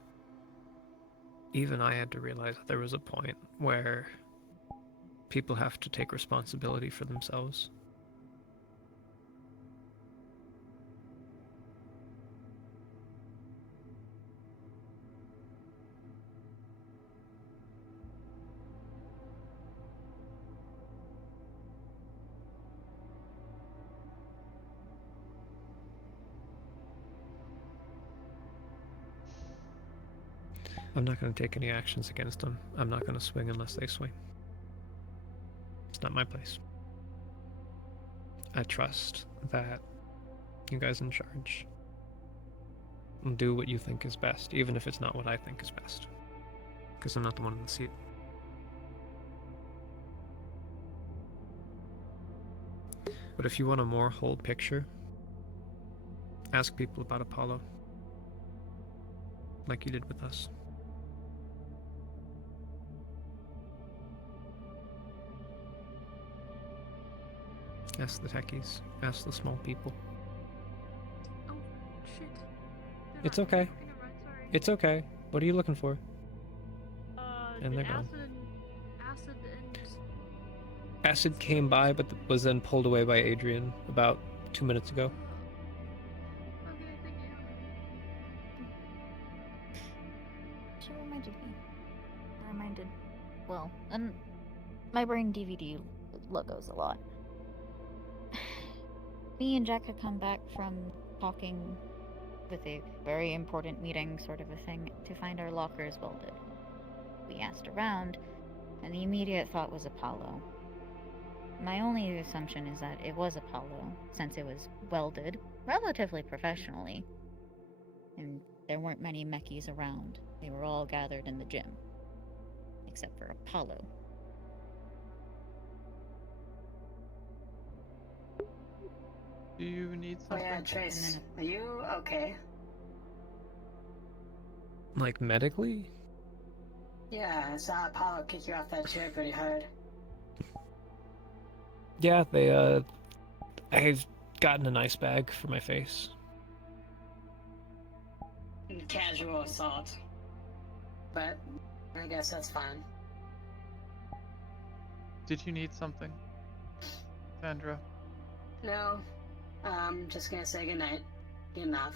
even I had to realize that there was a point where people have to take responsibility for themselves. I'm not going to take any actions against them. I'm not going to swing unless they swing. It's not my place. I trust that you guys in charge will do what you think is best, even if it's not what I think is best. Because I'm not the one in the seat. But if you want a more whole picture, ask people about Apollo. Like you did with us. Ask the techies. Ask the small people. Oh, shit. It's okay. It's okay. What are you looking for? And they're gone. Acid and... Acid came by, but was then pulled away by Adrian about 2 minutes ago. She reminded me. Well, my brain DVD logos a lot. Me and Jack had come back from talking with a very important meeting, sort of a thing, to find our lockers welded. We asked around, and the immediate thought was Apollo. My only assumption is that it was Apollo, since it was welded relatively professionally, and there weren't many mechies around. They were all gathered in the gym, except for Apollo. Do you need Oh something? yeah, Trace, are you okay? Like medically? Yeah, I saw Apollo kick you off that chair pretty hard. Yeah, I've gotten an ice bag for my face. Casual assault. But I guess that's fine. Did you need something, Sandra? No, I'm just gonna say goodnight. Enough.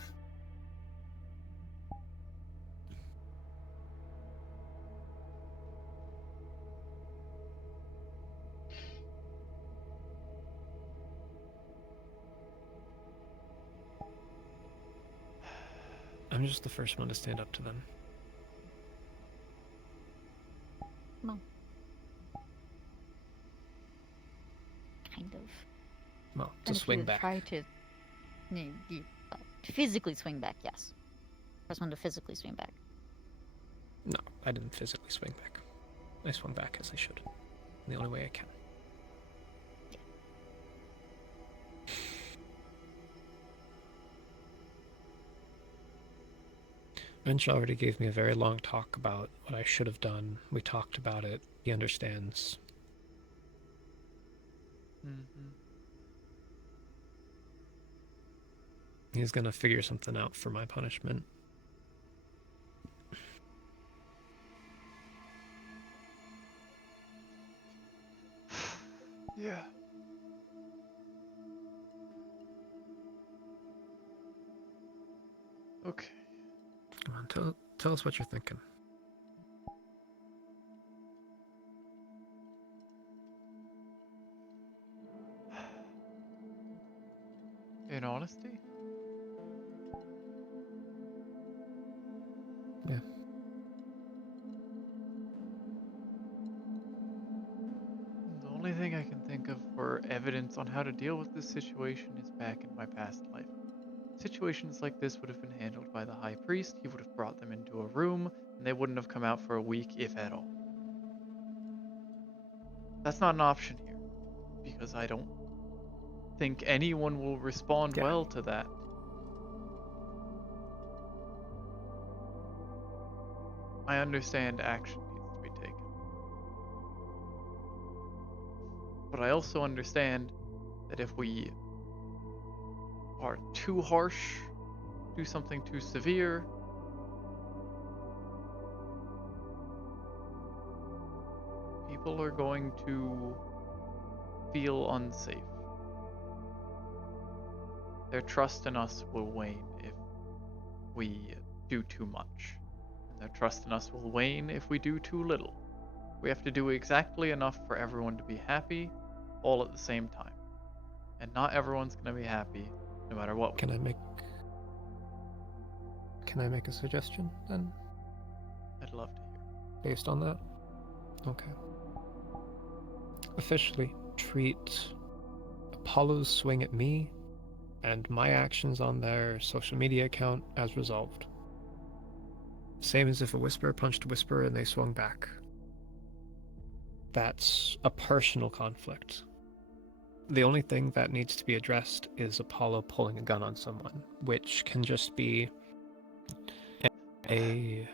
I'm just the first one to stand up to them. Well, kind of. Well, to And if swing you back. try to physically swing back, yes. First one to physically swing back. No, I didn't physically swing back. I swung back as I should. The only way I can. Wrench already gave me a very long talk about what I should have done. We talked about it. He understands. Mm-hmm. He's gonna figure something out for my punishment. Yeah. Okay. Come on, tell us what you're thinking. In honesty? Yeah. The only thing I can think of for evidence on how to deal with this situation is back in my past life. Situations like this would have been handled by the High Priest. He would have brought them into a room, and they wouldn't have come out for a week, if at all. That's not an option here, because I don't think anyone will respond well to that. I understand action needs to be taken. But I also understand that if we are too harsh, do something too severe, people are going to feel unsafe. Their trust in us will wane if we do too much. And their trust in us will wane if we do too little. We have to do exactly enough for everyone to be happy, all at the same time. And not everyone's going to be happy, no matter what. Can I make a suggestion, then? I'd love to hear. Based on that? Okay. Officially treat Apollo's swing at me and my actions on their social media account as resolved. Same as if a Whisperer punched a Whisperer and they swung back. That's a personal conflict. The only thing that needs to be addressed is Apollo pulling a gun on someone, which can just be a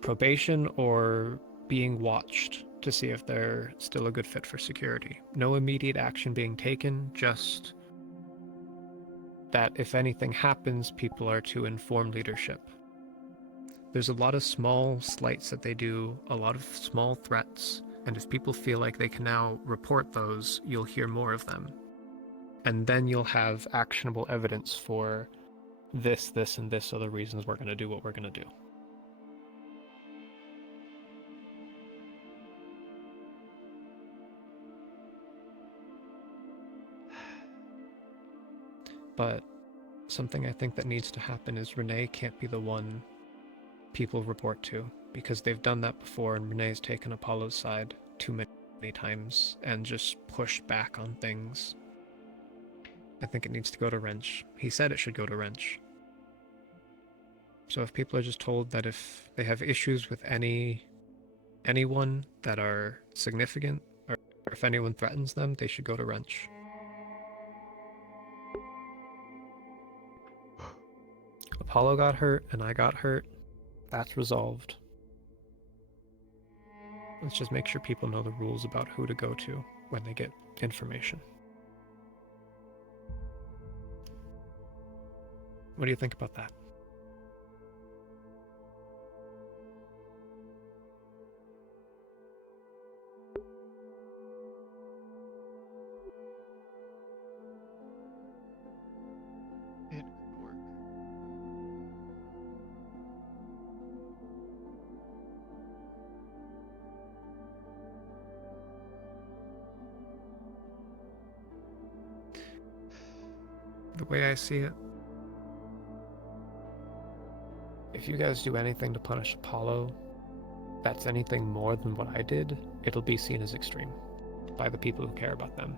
probation or being watched to see if they're still a good fit for security. No immediate action being taken, just that if anything happens, people are to inform leadership. There's a lot of small slights that they do, a lot of small threats, and if people feel like they can now report those, you'll hear more of them. And then you'll have actionable evidence for this, and this are the reasons we're going to do what we're going to do. But something I think that needs to happen is Renee can't be the one people report to, because they've done that before and Renee's taken Apollo's side too many times and just pushed back on things. I think it needs to go to Wrench. He said it should go to Wrench. So if people are just told that if they have issues with anyone that are significant, or if anyone threatens them, they should go to Wrench. Apollo got hurt and I got hurt. That's resolved. Let's just make sure people know the rules about who to go to when they get information. What do you think about that? It could work. The way I see it, if you guys do anything to punish Apollo, that's anything more than what I did, it'll be seen as extreme by the people who care about them.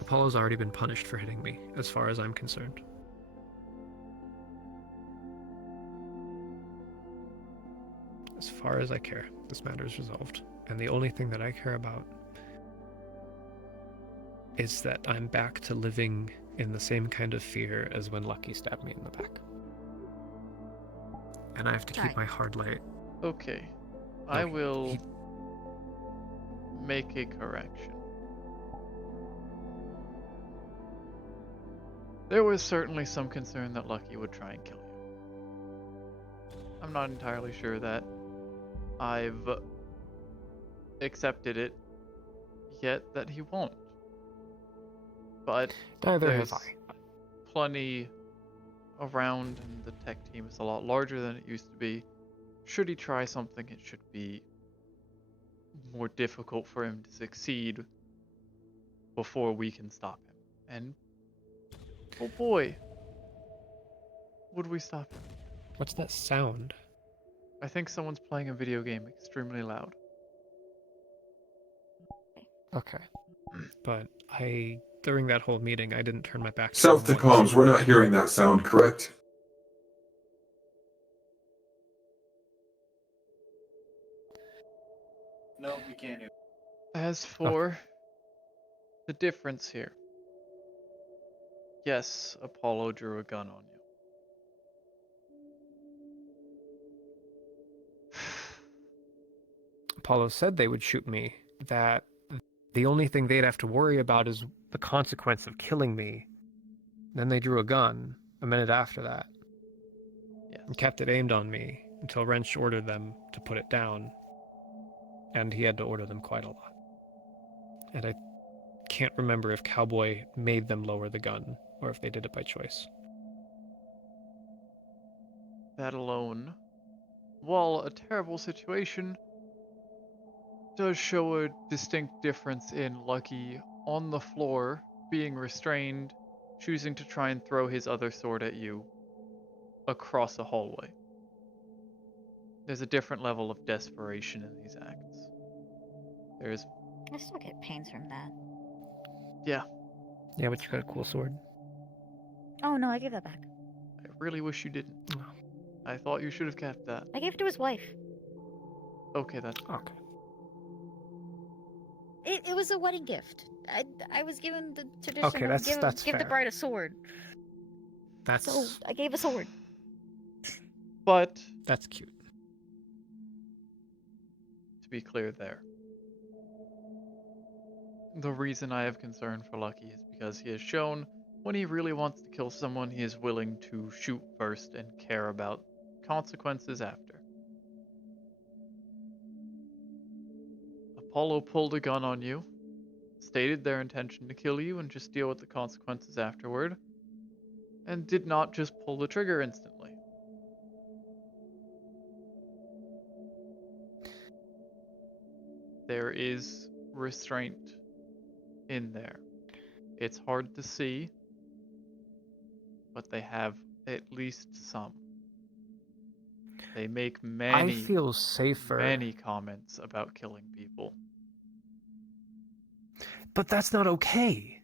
Apollo's already been punished for hitting me, as far as I'm concerned. As far as I care, this matter is resolved. And the only thing that I care about is that I'm back to living in the same kind of fear as when Lucky stabbed me in the back. And I have to keep my hard light. Okay. I will make a correction. There was certainly some concern that Lucky would try and kill you. I'm not entirely sure that I've accepted it yet that he won't. But neither there's have I. plenty around, and the tech team is a lot larger than it used to be. Should he try something, it should be more difficult for him to succeed before we can stop him. And oh boy, would we stop him? What's that sound? I think someone's playing a video game extremely loud. Okay. But during that whole meeting, I didn't turn my back. South to comms, we're not hearing that sound, correct? No, we can't hear. As for the difference here, yes, Apollo drew a gun on you. Apollo said they would shoot me, that the only thing they'd have to worry about is the consequence of killing me. Then they drew a gun a minute after that. Yes. And kept it aimed on me until Wrench ordered them to put it down. And he had to order them quite a lot. And I can't remember if Cowboy made them lower the gun or if they did it by choice. That alone, while a terrible situation, does show a distinct difference in Lucky on the floor, being restrained, choosing to try and throw his other sword at you across a hallway. There's a different level of desperation in these acts. I still get pains from that. Yeah. Yeah, but you got a cool sword. Oh no, I gave that back. I really wish you didn't. I thought you should have kept that. I gave it to his wife. Okay, that's okay. It was a wedding gift. I was given the tradition Okay, of that's give the fair. bride a sword. So I gave a sword. But that's cute. To be clear there, the reason I have concern for Lucky is because he has shown when he really wants to kill someone, he is willing to shoot first and care about consequences after. Apollo pulled a gun on you, stated their intention to kill you and just deal with the consequences afterward, and did not just pull the trigger instantly. There is restraint in there. It's hard to see, but they have at least some. They make I feel safer. many comments about killing people. But that's not okay.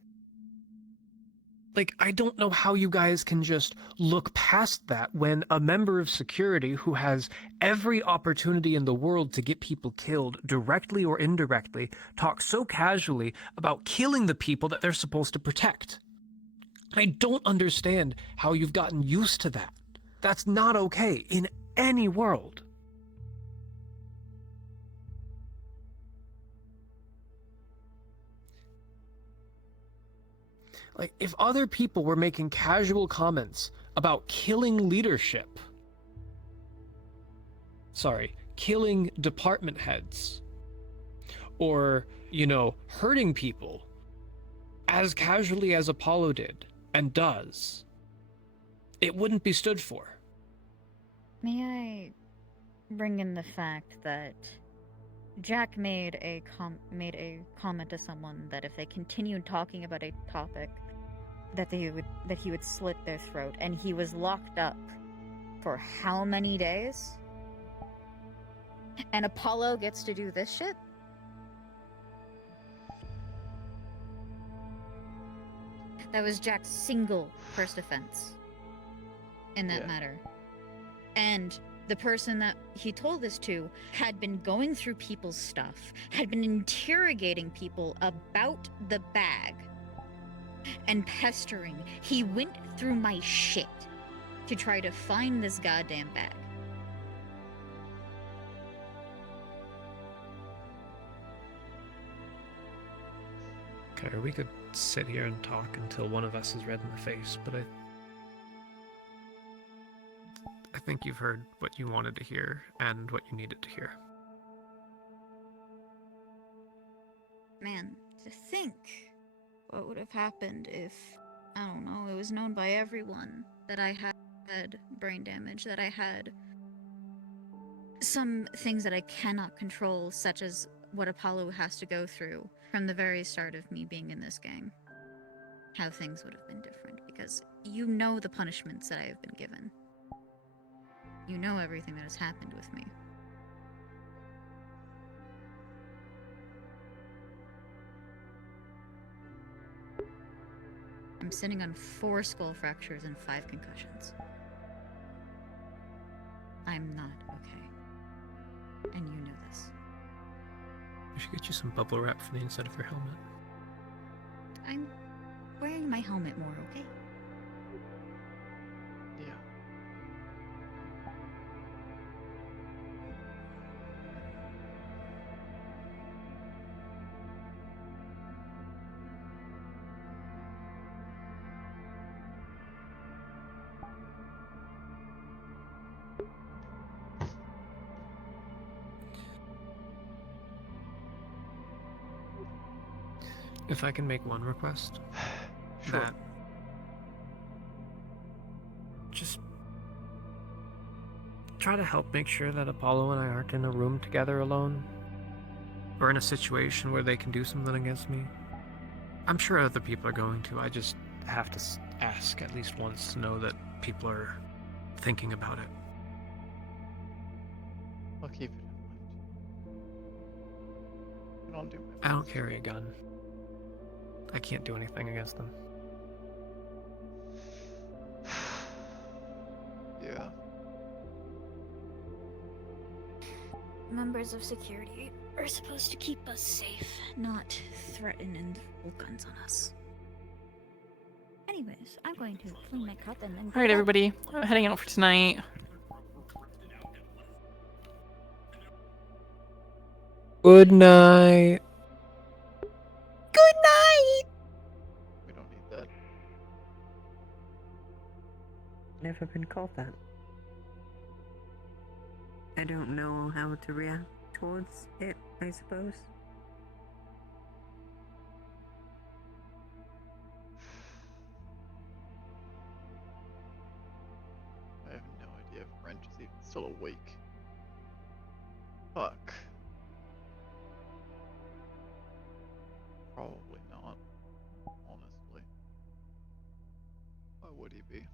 Like, I don't know how you guys can just look past that when a member of security who has every opportunity in the world to get people killed, directly or indirectly, talks so casually about killing the people that they're supposed to protect. I don't understand how you've gotten used to that. That's not okay in any world. Like, if other people were making casual comments about killing leadership, killing department heads, or, hurting people as casually as Apollo did and does, it wouldn't be stood for. May I bring in the fact that Jack made a comment to someone that if they continued talking about a topic, that he would slit their throat, and he was locked up for how many days? And Apollo gets to do this shit? That was Jack's single first offense in that matter. And the person that he told this to had been going through people's stuff, had been interrogating people about the bag, and pestering. He went through my shit to try to find this goddamn bag. Okay, we could sit here and talk until one of us is red in the face, but I think you've heard what you wanted to hear and what you needed to hear. Man, to think what would have happened if, I don't know, it was known by everyone that I had brain damage, that I had some things that I cannot control, such as what Apollo has to go through from the very start of me being in this gang. How things would have been different, because you know the punishments that I have been given. You know everything that has happened with me. I'm sitting on 4 skull fractures and 5 concussions. I'm not okay. And you know this. We should get you some bubble wrap for the inside of your helmet. I'm wearing my helmet more, okay? Yeah. If I can make one request, Sure. that just try to help make sure that Apollo and I aren't in a room together alone, or in a situation where they can do something against me. I'm sure other people are going to. I just have to ask at least once to know that people are thinking about it. I'll keep it in mind. And I'll do my I don't carry a gun. I can't do anything against them. Yeah. Members of security are supposed to keep us safe, not threaten and pull guns on us. Anyways, I'm going to clean my cup and then Alright, everybody. I'm heading out for tonight. Good night. Good night! We don't need that. Never been called that. I don't know how to react towards it, I suppose. I have no idea if Wrench is even still awake. Fuck. Probably not, honestly. be.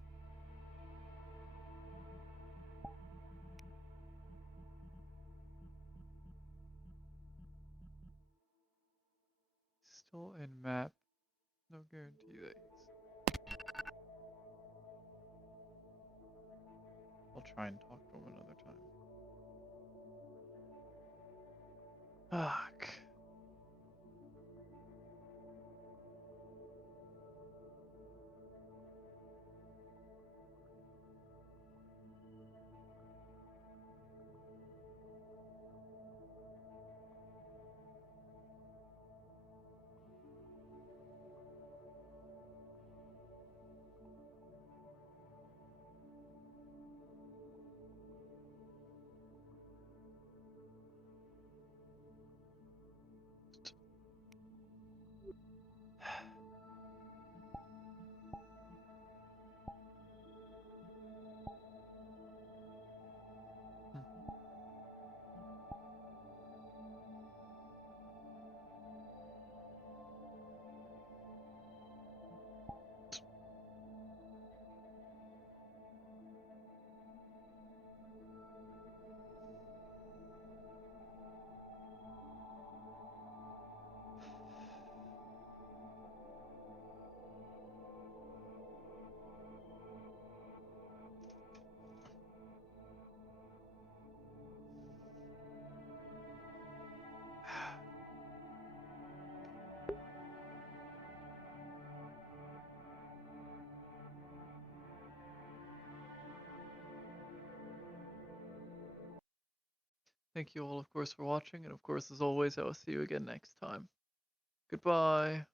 Still in map. No guarantee that he's. I'll try and talk to him another time. Fuck. Thank you all, of course, for watching, and of course, as always, I will see you again next time. Goodbye.